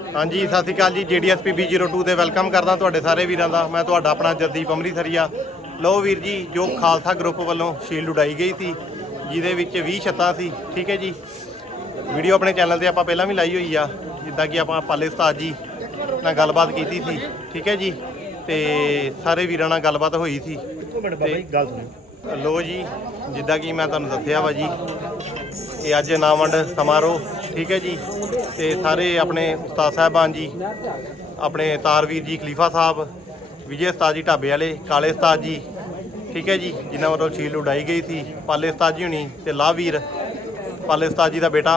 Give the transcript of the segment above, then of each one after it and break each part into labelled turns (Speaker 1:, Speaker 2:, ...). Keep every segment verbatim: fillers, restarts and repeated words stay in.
Speaker 1: हाँ जी सत श्रीकाल जी J D S P B zero two से वैलकम करदा तुहाडे सारे वीरां दा। मैं तुहाडा अपना जगदीप अमृतसरिया। लो वीर जी, जो खालसा ग्रुप वालों शील्ड उड़ाई गई थी जिहदे विच बीस छत्तां सी, ठीक है जी। वीडियो अपने चैनल पर आपां पहलां भी लाई हुई आ, जिद्दां कि आपां पाले उस्ताद जी नाल गलबात की थी, ठीक है जी। तो सारे वीरां नाल गलबात हुई थी। लो जी, जिद्दां कि मैं तुहानूं दस्सिया वा जी, ये अज इनाम वंड समारोह, ठीक है जी। तो सारे अपने उस्ताद साहबान जी, अपने तारवीर जी खलीफा साहब, विजय उस्ताद जी ढाबे वाले, काले उस्ताद जी, ठीक है जी, जिन्होंने वालों शील्ड उड़ाई गई थी, पाले उस्ताद जी होनी ते लावीर पाले उस्ताद जी का बेटा,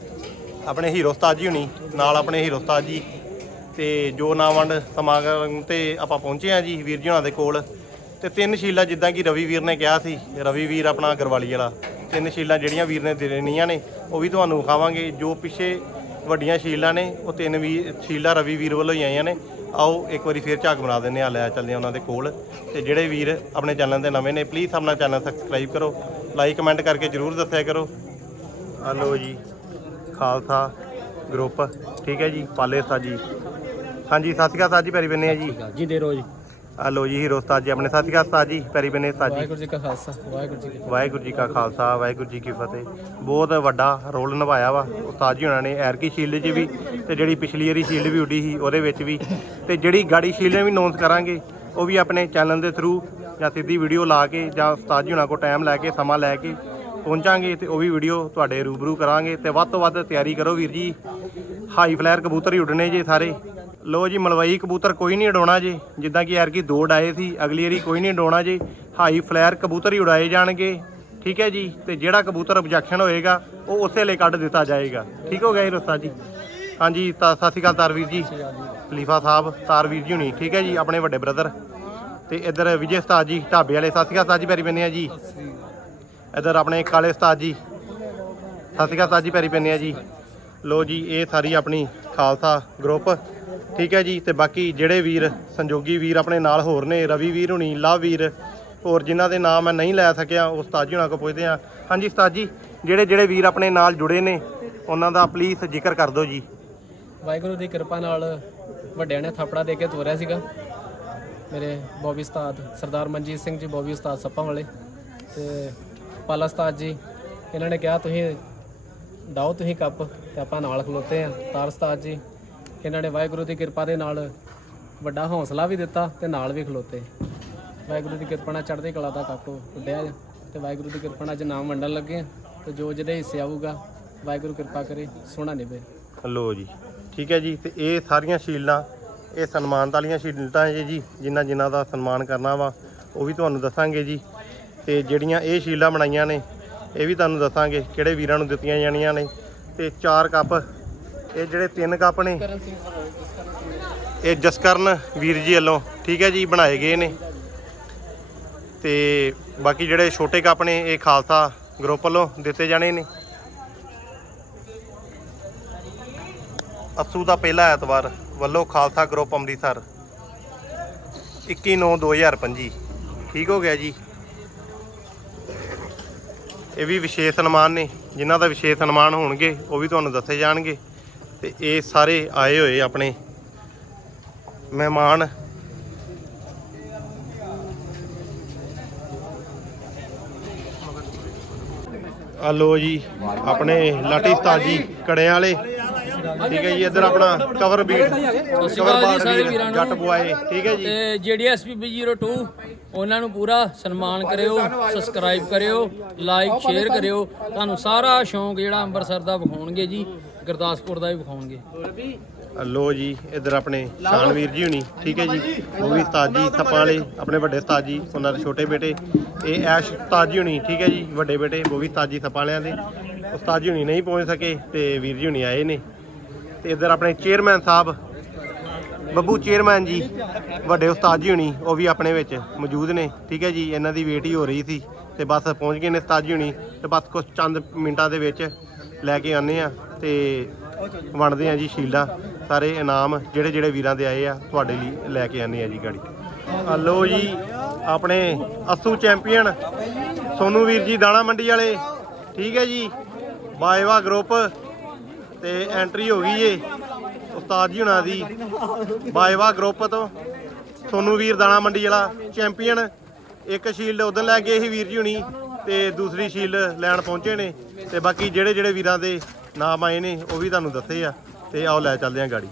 Speaker 1: अपने हीरो उस्ताद जी होनी नाल अपने हीरो उस्ताद जी। तो जो इनाम वंड समागम ते आपां पहुँचे हैं जी वीर जी होना दे कोल। ते तीन शील्डां जिद्दां कि रवि वीर ने कहा सी, रवि वीर अपना गरवाली वाला, तीन शील्डां जिहड़ियां वीर ने देनियां ने वो भी तुहानूं विखावांगे। जो पिछे वड्डियां शील्डां ने वो तीन वी शील्डां रवि वीर वालों ही आईयां ने। आओ एक बारी फिर झाक बना देने आ, लै चलदे उन्हां दे कोल। ते जिहड़े वीर अपने चैनल ते नवें ने प्लीज़ अपना चैनल सबसक्राइब करो, लाइक कमेंट करके जरूर दस्सिया करो। हलो जी, खालसा ग्रुप, ठीक है जी, पाले उस्ताद जी। हाँ जी सत श्री अकाल उस्ताद जी, पैरी बन्ने जी
Speaker 2: जी दे रो जी।
Speaker 1: हलो जी, हीरो उस्ताद जी अपने। सत श्री अकाल उस्ताद जी, पैरी बन्ने उस्ताद जी।
Speaker 2: वाहिगुरू जी का खालसा वाहिगुरू जी की
Speaker 1: वाहिगुरू जी का खालसा वाहिगुरू जी की फतेह। बहुत वड्डा रोल निभाया वा उस्ताद जी होना ने एरकी शील्ड च भी, ते जिहड़ी पिछली वारी शील्ड भी उड्डी सी उहदे विच भी, ते जिहड़ी गाड़ी शील्ड भी अनाउंस करांगे वो भी अपने चैनल के थ्रू या सीधी वीडियो ला के जां उस्ताद जी होना को टाइम लैके समा लैके पहुँचांगे, तो वह भी वीडियो तुहाडे रूबरू करांगे। तो वध तो वध तैयारी करो वीर जी, हाई फ्लायर कबूतर ही उड्डने जे सारे। लो जी, मलवई कबूतर कोई नहीं उड़ाउणा जे, जिद्दां कि एरकी दो उड़ाए सी, अगली वारी कोई नहीं उड़ाउणा जे। हाई फ्लायर कबूतर ही उड़ाए जाणगे, ठीक है जी। तो जिहड़ा कबूतर ऑब्जैक्शन होएगा वो उस वेले कढ दिता जाएगा, ठीक हो गया जी उस्ताद जी। हाँ जी, सत श्री अकाल तारवीर जी खलीफा साहब, तारवीर जी होनी, ठीक है जी, अपने वड्डे ब्रदर। तो इधर विजय उस्ताद जी ढाबे वाले, सत श्री अकाल उस्ताद जी, पैरी पैने जी। इधर अपने काले उस्ताद जी, सत श्री अकाल उस्ताद जी, पैरी पैने जी। लो जी, ये सारी अपनी खालसा ग्रुप, ठीक है जी। तो बाकी जिहड़े वीर संजोगी वीर अपने नाल होर ने, रवि वीर होनी, लव वीर, होर जिन्हां दे नाम मैं नहीं लै सकिया उस्ताद जी होना को पुछदे आ। हाँ जी उस्ताद जी, जिहड़े जिहड़े वीर अपने नाल जुड़े ने उन्हां दा प्लीज़ जिक्र कर दो जी।
Speaker 2: ਵਾਹਿਗੁਰੂ ਦੀ ਕਿਰਪਾ ਨਾਲ ਵੱਡਿਆਂ ਨੇ ਥਾਪੜਾ ਦੇ ਕੇ ਤੋਰਿਆ ਸੀਗਾ ਮੇਰੇ ਬੋਬੀ ਉਸਤਾਦ ਸਰਦਾਰ ਮਨਜੀਤ ਸਿੰਘ ਜੀ, ਬੋਬੀ ਉਸਤਾਦ ਸੱਪਾਂ ਵਾਲੇ, ਤੇ ਪਾਲਾ ਉਸਤਾਦ ਜੀ। ਇਹਨਾਂ ਨੇ ਕਿਹਾ ਤੁਸੀਂ ਡਾਓ ਤੁਸੀਂ ਕੱਪ, ਤੇ ਆਪਾਂ ਨਾਲ ਖਲੋਤੇ ਆ। ਤਾਰ ਉਸਤਾਦ ਜੀ, ਇਹਨਾਂ ਨੇ ਵਾਹਿਗੁਰੂ ਦੀ ਕਿਰਪਾ ਦੇ ਨਾਲ ਵੱਡਾ ਹੌਸਲਾ ਵੀ ਦਿੱਤਾ ਤੇ ਨਾਲ ਵੀ ਖਲੋਤੇ। ਵਾਹਿਗੁਰੂ ਦੀ ਕਿਰਪਾ ਨਾਲ ਚੜ੍ਹਦੀ ਕਲਾ ਦਾ ਕੱਪ ਉੱਡਿਆ ਤੇ ਵਾਹਿਗੁਰੂ ਦੀ ਕਿਰਪਾ ਨਾਲ ਅੱਜ ਨਾਮ ਵੰਡਣ ਲੱਗੇ ਤੇ ਜੋ ਜਿਹਦੇ ਹਿੱਸੇ ਆਊਗਾ ਵਾਹਿਗੁਰੂ ਕਿਰਪਾ ਕਰੇ ਸੋਹਣਾ ਨਿਭੇ।
Speaker 1: लो जी, ठीक है जी। तो ये सारिया शील्डां ये सन्मानत वालियां शील्डां है जी, जिन्हां जिन्हां दा सन्मान करना वा वो भी तुहानूं दसांगे जी। तो जिहड़ियां ये शील्डां बनाईयां ने ये भी तुहानूं दसांगे किहड़े वीरां नूं दित्तियां जाणीਆਂ ने। तो चार कप, ये जिहड़े तीन कप ने ये जसकरण वीर जी वालों, ठीक है जी, बनाए गए ने। तो बाकी जिहड़े छोटे कप ने ये खालसा ग्रुप वालों दिते जाने ने। अस्सू का पहला एतवार वालों खालसा ग्रुप अमृतसर इक्की नौ दो हज़ार पंजी, ठीक हो गया जी। ये भी विशेष सन्मान ने, जिन्हों का विशेष सन्मान होणगे वो भी तुहानूं दसे जाणगे। ते ये सारे आए हुए अपने मेहमान। हलो जी, अपने लाठी उस्ताद जी कड़े वाले, ठीक है जी। इधर अपना कवर बीट कवर बाड़ जट बुआए, ठीक है जी।
Speaker 3: J D S P B zero two ਉਹਨਾਂ ਨੂੰ ਪੂਰਾ ਸਨਮਾਨ ਕਰਿਓ, ਸਬਸਕ੍ਰਾਈਬ ਕਰਿਓ, ਲਾਈਕ ਸ਼ੇਅਰ ਕਰਿਓ। ਤੁਹਾਨੂੰ ਸਾਰਾ ਸ਼ੌਂਕ ਜਿਹੜਾ ਅੰਮ੍ਰਿਤਸਰ ਦਾ ਵਿਖਾਉਣਗੇ ਜੀ, ਗੁਰਦਾਸਪੁਰ ਦਾ ਵੀ ਵਿਖਾਉਣਗੇ।
Speaker 1: लो जी, इधर अपने शानवीर जी होनी, ठीक है जी, वो भी उस्ताद जी थप्पा वाले, अपने बड़े उस्ताद जी, उन्होंने दे छोटे बेटे। ये ऐश उस्ताद जी होनी, ठीक है जी, बड़े बेटे, वो भी उस्ताद जी थप्पा वालियां दे। उस्ताद जी होनी नहीं पहुँच सके तो वीर जी होनी आए ने। तो इधर अपने चेयरमैन साहब ਬੱਬੂ चेयरमैन जी, ਵੱਡੇ उस्ताद जी होनी वो भी अपने विच मौजूद ने, ठीक है जी। इन्हां दी वेट ही हो रही थी तो बस पहुँच गए ने उस्ताद जी होनी। तो बस कुछ चंद मिनटां दे विच लैके आने आ ते वंडदे आ जी शील्डां। सारे इनाम जिहड़े जिहड़े वीरां दे आए आ तुहाडे लई लैके आने आ जी गाड़ी। लो जी, अपने अस्सू चैंपीयन सोनू वीर जी दाणा मंडी वाले, ठीक है जी, बाएवा ग्रुप। तो एंट्री हो गई है ਉਸਤਾਦ ਜੀ ਹੁਣਾਂ ਦੀ ਬਾਜਵਾ ਗਰੁੱਪ ਤੋਂ ਸੋਨੂ ਵੀਰ ਦਾਣਾ ਮੰਡੀ ਵਾਲਾ ਚੈਂਪੀਅਨ। ਇੱਕ ਸ਼ੀਲਡ ਉਦੋਂ ਲੈ ਗਏ ਸੀ ਵੀਰ ਜੀ ਹੁਣੀ ਤੇ ਦੂਸਰੀ ਸ਼ੀਲਡ ਲੈਣ ਪਹੁੰਚੇ ਨੇ ਤੇ ਬਾਕੀ ਜਿਹੜੇ ਜਿਹੜੇ ਵੀਰਾਂ ਦੇ ਨਾਮ ਆਏ ਨੇ ਉਹ ਵੀ ਤੁਹਾਨੂੰ ਦੱਸੇ ਆ ਤੇ ਆਓ ਲੈ ਚੱਲਦੇ ਆ ਗਾੜੀ।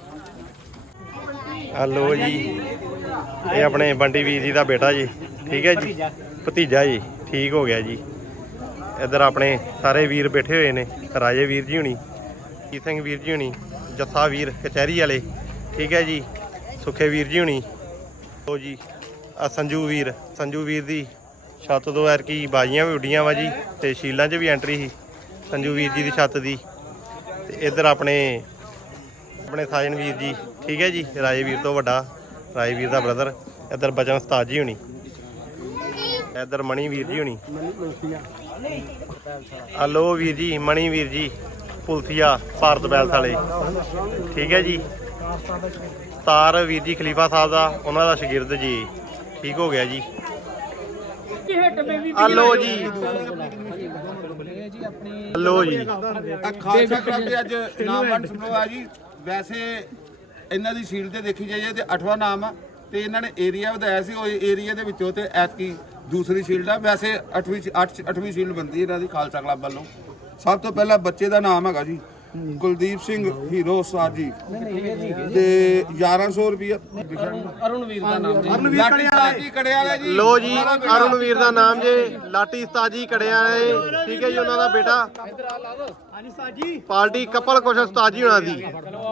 Speaker 1: ਹਲੋ ਜੀ, ਇਹ ਆਪਣੇ ਬੰਟੀ ਵੀਰ ਜੀ ਦਾ ਬੇਟਾ ਜੀ, ਠੀਕ ਹੈ ਜੀ, ਭਤੀਜਾ ਜੀ, ਠੀਕ ਹੋ ਗਿਆ ਜੀ। ਇੱਧਰ ਆਪਣੇ ਸਾਰੇ ਵੀਰ ਬੈਠੇ ਹੋਏ ਨੇ, ਰਾਜੇ ਵੀਰ ਜੀ ਹੁਣੀ, ਕੀ ਸਿੰਘ ਵੀਰ ਜੀ ਹੁਣੀ, ਜੱਸਾ ਵੀਰ ਕਚਹਿਰੀ ਵਾਲੇ, ਠੀਕ ਹੈ ਜੀ, ਸੁੱਖੇ ਵੀਰ ਜੀ ਹੁਣੀ। ਲੋ ਜੀ ਆ ਸੰਜੂ ਵੀਰ, ਸੰਜੂ ਵੀਰ ਦੀ ਛੱਤ ਤੋਂ ਐਰ ਕੀ ਬਾਜੀਆਂ ਵੀ ਉੱਡੀਆਂ ਵਾ ਜੀ ਤੇ ਸ਼ੀਲਾਂ 'ਚ ਵੀ ਐਂਟਰੀ ਸੀ ਸੰਜੂ ਵੀਰ ਜੀ ਦੀ ਛੱਤ ਦੀ। ਤੇ ਇੱਧਰ ਆਪਣੇ ਆਪਣੇ ਸਾਜਨ ਵੀਰ ਜੀ, ਠੀਕ ਹੈ ਜੀ, ਰਾਜੇ ਵੀਰ ਤੋਂ ਵੱਡਾ, ਰਾਜੇ ਵੀਰ ਦਾ ਬ੍ਰਦਰ। ਇੱਧਰ ਬਚਨ ਉਸਤਾਦ ਜੀ ਹੁਣੀ, ਇੱਧਰ ਮਣੀ ਵੀਰ ਜੀ ਹੁਣੀ। ਹਲੋ ਵੀਰ ਜੀ, ਮਣੀ ਵੀਰ ਜੀ ਪੁਲਸੀਆ ਭਾਰਤ ਬੈਲਸ ਵਾਲੇ, ਠੀਕ ਹੈ ਜੀ। ਤਾਰ ਵੀਰ ਜੀ ਖਲੀਫਾ ਸਾਹਿਬ ਦਾ, ਉਹਨਾਂ ਦਾ ਸ਼ਾਗਿਰਦ ਜੀ, ਠੀਕ ਹੋ ਗਿਆ ਜੀ। ਹਲੋ ਜੀ, ਹਲੋ ਜੀ,
Speaker 4: ਖਾਲਸਾ ਕਲੱਬ ਦੇ ਅੱਜ ਨਾਮ ਵੰਡ ਸਮਾਰੋਹ ਆ ਜੀ। ਵੈਸੇ ਇਹਨਾਂ ਦੀ ਸ਼ੀਲਡ ਤੇ ਦੇਖੀ ਜਾਈਏ ਤੇ ਅੱਠਵਾਂ ਨਾਮ ਆ ਤੇ ਇਹਨਾਂ ਨੇ ਏਰੀਆ ਵਧਾਇਆ ਸੀ, ਉਹ ਏਰੀਆ ਦੇ ਵਿੱਚੋਂ ਤੇ ਐਤਕੀ ਦੂਸਰੀ ਸ਼ੀਲਡ ਆ। ਵੈਸੇ ਅੱਠਵੀਂ ਅੱਠ ਅੱਠਵੀਂ ਸ਼ੀਲਡ ਬਣਦੀ ਇਹਨਾਂ ਦੀ ਖਾਲਸਾ ਕਲੱਬ ਵੱਲੋਂ। ਸਭ ਤੋਂ ਪਹਿਲਾਂ ਬੱਚੇ ਦਾ ਨਾਮ ਹੈਗਾ ਜੀ ਕੁਲਦੀਪ ਸਿੰਘ ਹੀਰੋ ਉਸਤਾਦ ਜੀ ਤੇ ਗਿਆਰਾਂ ਸੌ ਰੁਪਇਆ
Speaker 2: ਅਰੁਣ ਵੀਰ ਦਾ ਨਾਮ ਜੀ,
Speaker 4: ਲਾਟੀ ਸਾਹਿਬ ਜੀ ਕੜਿਆਲਾ ਜੀ।
Speaker 1: ਲੋ ਜੀ, ਅਰੁਣ ਵੀਰ ਦਾ ਨਾਮ ਜੇ, ਲਾਟੀ ਉਸਤਾਦ ਜੀ ਕੜਿਆ ਵਾਲੇ, ਠੀਕ ਹੈ ਜੀ, ਉਹਨਾਂ ਦਾ ਬੇਟਾ। ਪਾਰਟੀ ਕਪਲ ਕੁਸ਼ ਉਸਤਾਦ ਜੀ ਹੋਣਾ ਦੀ।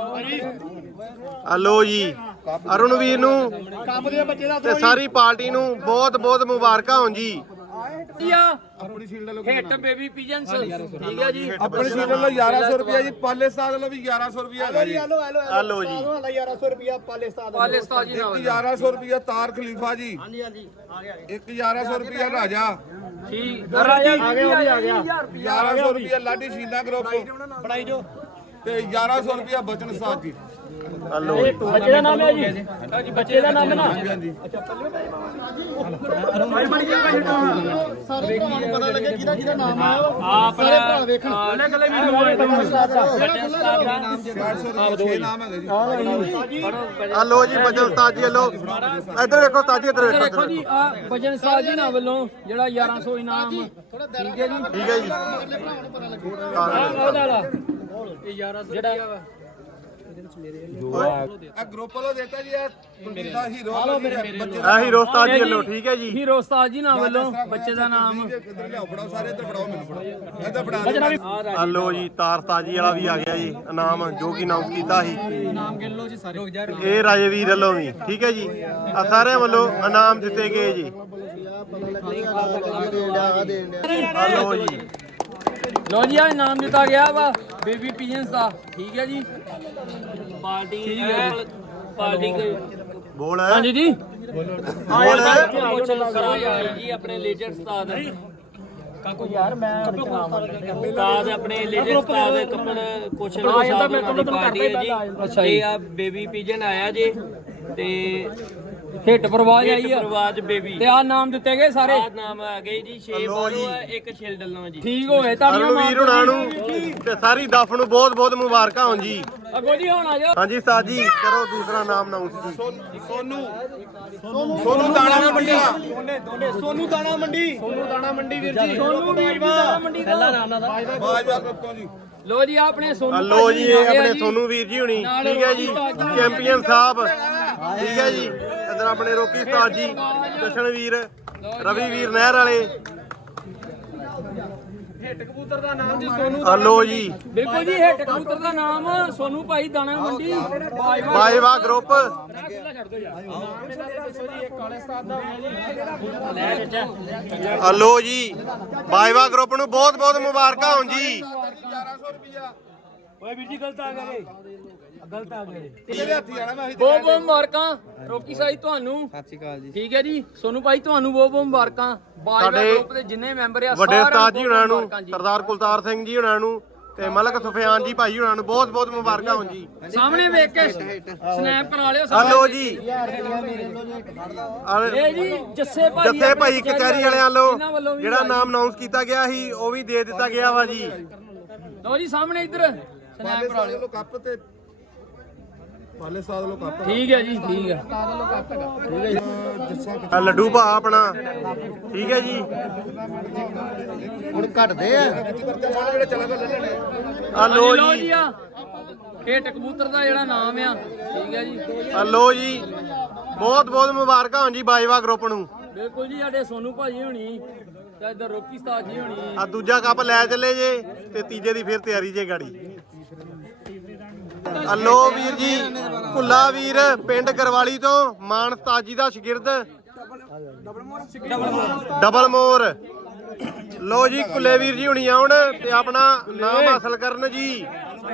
Speaker 1: ਹਲੋ ਜੀ, ਅਰੁਣ ਵੀਰ ਨੂੰ ਤੇ ਸਾਰੀ ਪਾਰਟੀ ਨੂੰ ਬਹੁਤ ਬਹੁਤ ਮੁਬਾਰਕਾਂ ਹੋਣ ਜੀ।
Speaker 4: ਆਪਣੀ ਸ਼ੀਲਡ ਲੋ
Speaker 3: ਹਿੱਟ ਬੇਬੀ ਪੀਜਨਸ, ਠੀਕ ਹੈ ਜੀ।
Speaker 4: ਆਪਣੀ ਸ਼ੀਲਡ ਲੋ ਗਿਆਰਾਂ ਸੌ ਰੁਪਇਆ ਜੀ। ਪਾਲੇ ਉਸਤਾਦ ਵੱਲੋਂ ਵੀ ਗਿਆਰਾਂ ਸੌ ਰੁਪਇਆ ਹੈਗਾ ਜੀ।
Speaker 1: ਹਲੋ ਜੀ,
Speaker 3: ਪਾਲੇ ਉਸਤਾਦ ਜੀ ਨਾਲ
Speaker 4: ਗਿਆਰਾਂ ਸੌ ਰੁਪਇਆ ਤਾਰ ਖਲੀਫਾ ਜੀ। ਹਾਂਜੀ ਹਾਂਜੀ ਆ ਗਿਆ। ਇੱਕ ਗਿਆਰਾਂ ਸੌ ਰੁਪਇਆ ਰਾਜਾ,
Speaker 3: ਠੀਕ ਰਾਜਾ ਆ ਗਿਆ, ਉਹ ਵੀ ਆ ਗਿਆ।
Speaker 4: ਗਿਆਰਾਂ ਸੌ ਰੁਪਇਆ ਲਾਡੀ ਸ਼ੀਨਾ ਗਰੁੱਪ ਬਣਾਈ ਜੋ ਤੇ ਗਿਆਰਾਂ ਸੌ ਰੁਪਇਆ ਬਚਨ ਉਸਤਾਦ ਜੀ।
Speaker 1: ਹਲੋ ਜੀ,
Speaker 3: ਬੱਚੇ ਦਾ ਨਾਮ ਹੈ ਜੀ, ਹਾਂਜੀ ਬੱਚੇ ਦਾ ਨਾਮ ਹੈ ਨਾ।
Speaker 4: ਹਾਂਜੀ
Speaker 5: ਸਾਰੇ ਭਰਾਵਾਂ ਨੂੰ ਪਤਾ ਲੱਗੇ ਕਿਹਦਾ ਕਿਹਦਾ ਨਾਮ ਆਇਆ, ਸਾਰੇ ਭਰਾ ਵੇਖਣ।
Speaker 3: ਅਲੱਗ ਅਲੱਗ ਮੈਨੂੰ ਆਏ ਤਾਂ
Speaker 4: ਚਾਰ ਸੌ ਰੁਪਇਆ ਛੇ ਨਾਮ ਹੈਗਾ ਜੀ।
Speaker 1: ਹਲੋ ਜੀ, ਬਚਨ ਉਸਤਾਦ ਜੀ, ਹਲੋ ਇੱਧਰ ਵੇਖੋ ਉਸਤਾਦ ਜੀ, ਇੱਧਰ ਵੇਖੋ,
Speaker 3: ਦੇਖੋ
Speaker 1: ਇੱਧਰ
Speaker 3: ਜੀ ਆ ਭਜਨ ਸਾਹਿਬ ਜੀ ਨਾਲ ਵੱਲੋਂ ਜਿਹੜਾ ਗਿਆਰਾਂ ਸੌ ਇਨਾਮ, ਠੀਕ ਹੈ ਜੀ।
Speaker 1: ਠੀਕ ਹੈ ਜੀ।
Speaker 3: ਆਹ ਉਹਦਾ ਵਾਲਾ ਇਹ ਗਿਆਰਾਂ ਸੌ ਜਿਹੜਾ
Speaker 4: ਆ ਗਰੁੱਪ ਵੱਲੋਂ ਦਿੱਤਾ ਜੀ। ਆ ਦਾ ਹੀਰੋ ਬੱਚੇ
Speaker 1: ਆ ਹੀਰੋ ਉਸਤਾਦ ਜੀ ਹਲੋ, ਠੀਕ ਹੈ ਜੀ।
Speaker 3: ਹੀਰੋ ਉਸਤਾਦ ਜੀ ਨਾਲ ਵੱਲੋਂ ਬੱਚੇ ਦਾ ਨਾਮ।
Speaker 4: ਇੱਧਰ ਲਿਆਓ, ਫੜਾਓ ਸਾਰੇ, ਇੱਧਰ ਫੜਾਓ, ਮੈਨੂੰ ਫੜਾਓ, ਇੱਧਰ ਫੜਾ।
Speaker 1: ਹਲੋ ਜੀ, ਤਾਰ ਉਸਤਾਦ ਜੀ ਵਾਲਾ ਵੀ ਆ ਗਿਆ ਜੀ ਇਨਾਮ, ਜੋ ਕਿ ਅਨਾਉਂਸ ਕੀਤਾ ਸੀ।
Speaker 2: ਨਾਮ ਗਿਣ ਲਓ ਜੀ ਸਾਰੇ।
Speaker 1: ਇਹ ਰਾਜੇ ਵੀਰ ਵੱਲੋਂ ਵੀ, ਠੀਕ ਹੈ ਜੀ। ਆ ਸਾਰਿਆਂ ਵੱਲੋਂ ਇਨਾਮ ਦਿੱਤੇ ਗਏ ਜੀ। ਹਲੋ ਜੀ,
Speaker 3: ਲੋ ਜੀ ਆ ਇਨਾਮ ਦਿੱਤਾ ਗਿਆ ਵਾ ਬੇਬੀ ਪੀਜਨਸ ਦਾ, ਠੀਕ ਹੈ ਜੀ। ਪਾਰਟੀ ਪਾਰਟੀ
Speaker 1: ਬੋਲ
Speaker 3: ਹਾਂਜੀ ਜੀ।
Speaker 1: ਬੋਲ
Speaker 3: ਜੀ ਆਪਣੇ ਲੇਜਰ ਉਸਤਾਦ ਕਾਕੂ ਯਾਰ ਮੈਂ ਉਸਤਾਦ ਆਪਣੇ ਲੇਜਰ ਉਸਤਾਦ ਕੱਪੜ ਕੋਸ਼ਲ ਸਾਹਿਬ ਦੀ ਪਾਰਟੀ ਹੈ ਜੀ। ਇਹ ਆ ਬੇਬੀ ਪੀਜਨ ਆਇਆ ਜੇ ਤੇ ਹਿੱਟ ਪਰਵਾਜ ਆਈ ਆ, ਪਰਵਾਜ ਬੇਬੀ ਤੇ ਆ ਨਾਮ ਦਿੱਤੇ ਗਏ ਸਾਰੇ। ਆ ਨਾਮ ਆ ਗਏ ਜੀ, ਛੇ ਬਾਲੋ ਆ, ਇੱਕ ਛਿਲਡ ਲਓ ਜੀ, ਠੀਕ ਹੋਏ ਤੁਹਾਡੀਆਂ
Speaker 1: ਅਰੁਣ ਵੀਰ ਹੁਣਾਂ ਨੂੰ ਤੇ ਸਾਰੀ ਦਫ ਨੂੰ ਬਹੁਤ ਬਹੁਤ ਮੁਬਾਰਕਾਂ ਹੋਣ ਜੀ।
Speaker 3: ਅੱਗੋ ਜੀ ਹੁਣ ਆ ਜਾਓ।
Speaker 1: ਹਾਂਜੀ ਉਸਤਾਦ ਜੀ, ਕਰੋ ਦੂਸਰਾ ਨਾਮ ਅਨਾਉਂਸ ਜੀ।
Speaker 4: ਸੋਨੂ ਸੋਨੂ ਦਾਣਾ ਮੰਡੀ ਦਾ
Speaker 5: ਸੋਨੂ ਦਾਣਾ ਮੰਡੀ, ਸੋਨੂ ਦਾਣਾ ਮੰਡੀ ਵੀਰ ਜੀ।
Speaker 3: ਸੋਨੂ ਵੀਰ ਦਾ ਮੰਡੀ ਦਾ
Speaker 4: ਬਾਜਵਾ ਗਰੁੱਪ ਤੋਂ ਜੀ।
Speaker 3: ਲੋ ਜੀ ਆਪਣੇ ਸੋਨੂ
Speaker 1: ਹਲੋ ਜੀ, ਇਹ ਆਪਣੇ ਸੋਨੂ ਵੀਰ ਜੀ ਹੁਣੀ, ਠੀਕ ਹੈ ਜੀ, ਚੈਂਪੀਅਨ ਸਾਹਿਬ, ਠੀਕ ਹੈ ਜੀ। ਇੱਧਰ ਆਪਣੇ ਰੋਕੀ ਉਸਤਾਦ ਜੀ, ਜਸ਼ਨ ਵੀਰ, ਰਵੀ ਵੀਰ ਨਹਿਰ ਵਾਲੇ।
Speaker 2: ਹਿੱਟ ਕਬੂਤਰ ਦਾ ਨਾਮ ਜੀ ਸੋਨੂ।
Speaker 1: ਹਲੋ ਜੀ,
Speaker 3: ਬਿਲਕੁਲ ਜੀ, ਹਿੱਟ ਕਬੂਤਰ ਦਾ ਨਾਮ ਸੋਨੂ ਭਾਈ ਦਾਣਾ ਮੰਡੀ ਬਾਜਵਾ
Speaker 1: ਬਾਜਵਾ ਗਰੁੱਪ।
Speaker 3: ਛੱਡ ਦੋ ਯਾਰ।
Speaker 1: ਹਲੋ ਜੀ, ਬਾਜਵਾ ਗਰੁੱਪ ਨੂੰ ਬਹੁਤ ਬਹੁਤ ਮੁਬਾਰਕਾਂ ਹੋਣ ਜੀ।
Speaker 4: ਗਿਆਰਾਂ ਸੌ ਰੁਪਇਆ
Speaker 3: ਓਏ ਵੀਰ ਜੀ ਗਲਤ ਆ ਗਏ, ਗਲਤ ਆ ਗਏ।
Speaker 4: ਇਹਦੇ ਹੱਥੀ ਆਣਾ ਮੈਂ।
Speaker 3: ਬਹੁਤ ਬਹੁਤ ਮੁਬਾਰਕਾਂ ਰੋਕੀ ਸਾਈ ਤੁਹਾਨੂੰ। ਸਤਿ ਸ਼੍ਰੀ ਅਕਾਲ ਜੀ। ਠੀਕ ਹੈ ਜੀ, ਸੋਨੂ ਭਾਈ ਤੁਹਾਨੂੰ ਬਹੁਤ ਬਹੁਤ ਮੁਬਾਰਕਾਂ। ਬਾਜਵਾ
Speaker 1: ਸਾਡੇ
Speaker 3: ਗਰੁੱਪ ਦੇ ਜਿੰਨੇ ਮੈਂਬਰ ਆ
Speaker 1: ਵੱਡੇ
Speaker 3: ਸਾਰਿਆਂ
Speaker 1: ਉਸਤਾਦ ਜੀ ਹੁਣਾਂ ਨੂੰ,
Speaker 3: ਮੁਬਾਰਕਾਂ ਜੀ।
Speaker 1: ਸਰਦਾਰ ਕੁਲਤਾਰ ਸਿੰਘ ਜੀ ਹੁਣਾਂ ਨੂੰ ਤੇ ਮਲਕ ਸੁਫਿਆਨ ਜੀ ਭਾਈ ਹੁਣਾਂ ਨੂੰ ਬਹੁਤ ਬਹੁਤ ਮੁਬਾਰਕਾਂ ਹੋਣ ਜੀ।
Speaker 3: ਸਾਹਮਣੇ ਵੇਖ ਕੇ ਸਨੈਪ ਕਰਾ ਲਿਓ ਸਾਰੇ।
Speaker 1: ਹਲੋ ਜੀ,
Speaker 3: ਇਹ ਜੀ ਜੱਸੇ ਭਾਈ
Speaker 1: ਜੱਸੇ ਭਾਈ ਕਚਹਿਰੀ ਵਾਲਿਆਂ
Speaker 3: ਇਹਨਾਂ
Speaker 1: ਵੱਲੋਂ
Speaker 3: ਵੱਲੋਂ ਵੀ
Speaker 1: ਜਿਹੜਾ ਨਾਮ ਅਨਾਉਂਸ ਕੀਤਾ ਗਿਆ ਸੀ ਉਹ ਵੀ ਦੇ ਦਿੱਤਾ ਗਿਆ ਵਾ ਜੀ।
Speaker 3: ਲਓ ਜੀ ਸਾਹਮਣੇ ਇੱਧਰ ਸਨੈਪ ਕਰਾ ਲਿਓ।
Speaker 4: ਕੱਪ ਤੇ ਪਾਲੇ ਸਾਧ ਲੋਕ ਕੱਪ
Speaker 3: ਠੀਕ ਹੈ ਜੀ ਠੀਕ ਹੈ
Speaker 1: ਆ ਲੱਡੂ ਭਾ ਆਪਣਾ ਠੀਕ ਹੈ ਜੀ।
Speaker 5: ਹੁਣ ਘਟਦੇ ਆ
Speaker 1: ਆ ਲੋ
Speaker 3: ਲੋ
Speaker 1: ਜੀ
Speaker 3: ਜੀ ਆ ਇਹ ਕਬੂਤਰ ਦਾ ਜਿਹੜਾ ਨਾਮ ਆ ਠੀਕ ਹੈ ਜੀ
Speaker 1: ਆ ਲੋ ਜੀ ਬਹੁਤ ਬਹੁਤ ਮੁਬਾਰਕਾਂ ਹੋਣ ਜੀ ਬਾਜਵਾ ਗਰੁੱਪ ਨੂੰ।
Speaker 3: ਬਿਲਕੁਲ ਜੀ ਸਾਡੇ ਸੋਨੂ ਭਾਜੀ ਹੋਣੀ ਤੇ ਇਧਰ ਰੋਕੀ ਉਸਤਾਦ ਜੀ ਹੋਣੀ
Speaker 1: ਆ ਦੂਜਾ ਕੱਪ ਲੈ ਚੱਲੇ ਜੇ ਤੇ ਤੀਜੇ ਦੀ ਫਿਰ ਤਿਆਰੀ ਜੇ ਗਾੜੀ। ਆ ਲੋ ਵੀਰ ਜੀ ਭੁੱਲਾ ਵੀਰ ਪਿੰਡ ਕਰਵਾਲੀ ਤੋਂ ਮਾਨ ਉਸਤਾਦ ਜੀ ਦਾ ਸ਼ਾਗਿਰਦ ਡਬਲ ਮੋਰ। ਲੋ ਜੀ ਕੁੱਲੇ ਵੀਰ ਜੀ ਹੁਣੀ ਆਉਣ ਤੇ ਆਪਣਾ ਨਾਮ ਹਾਸਲ ਕਰਨ ਜੀ।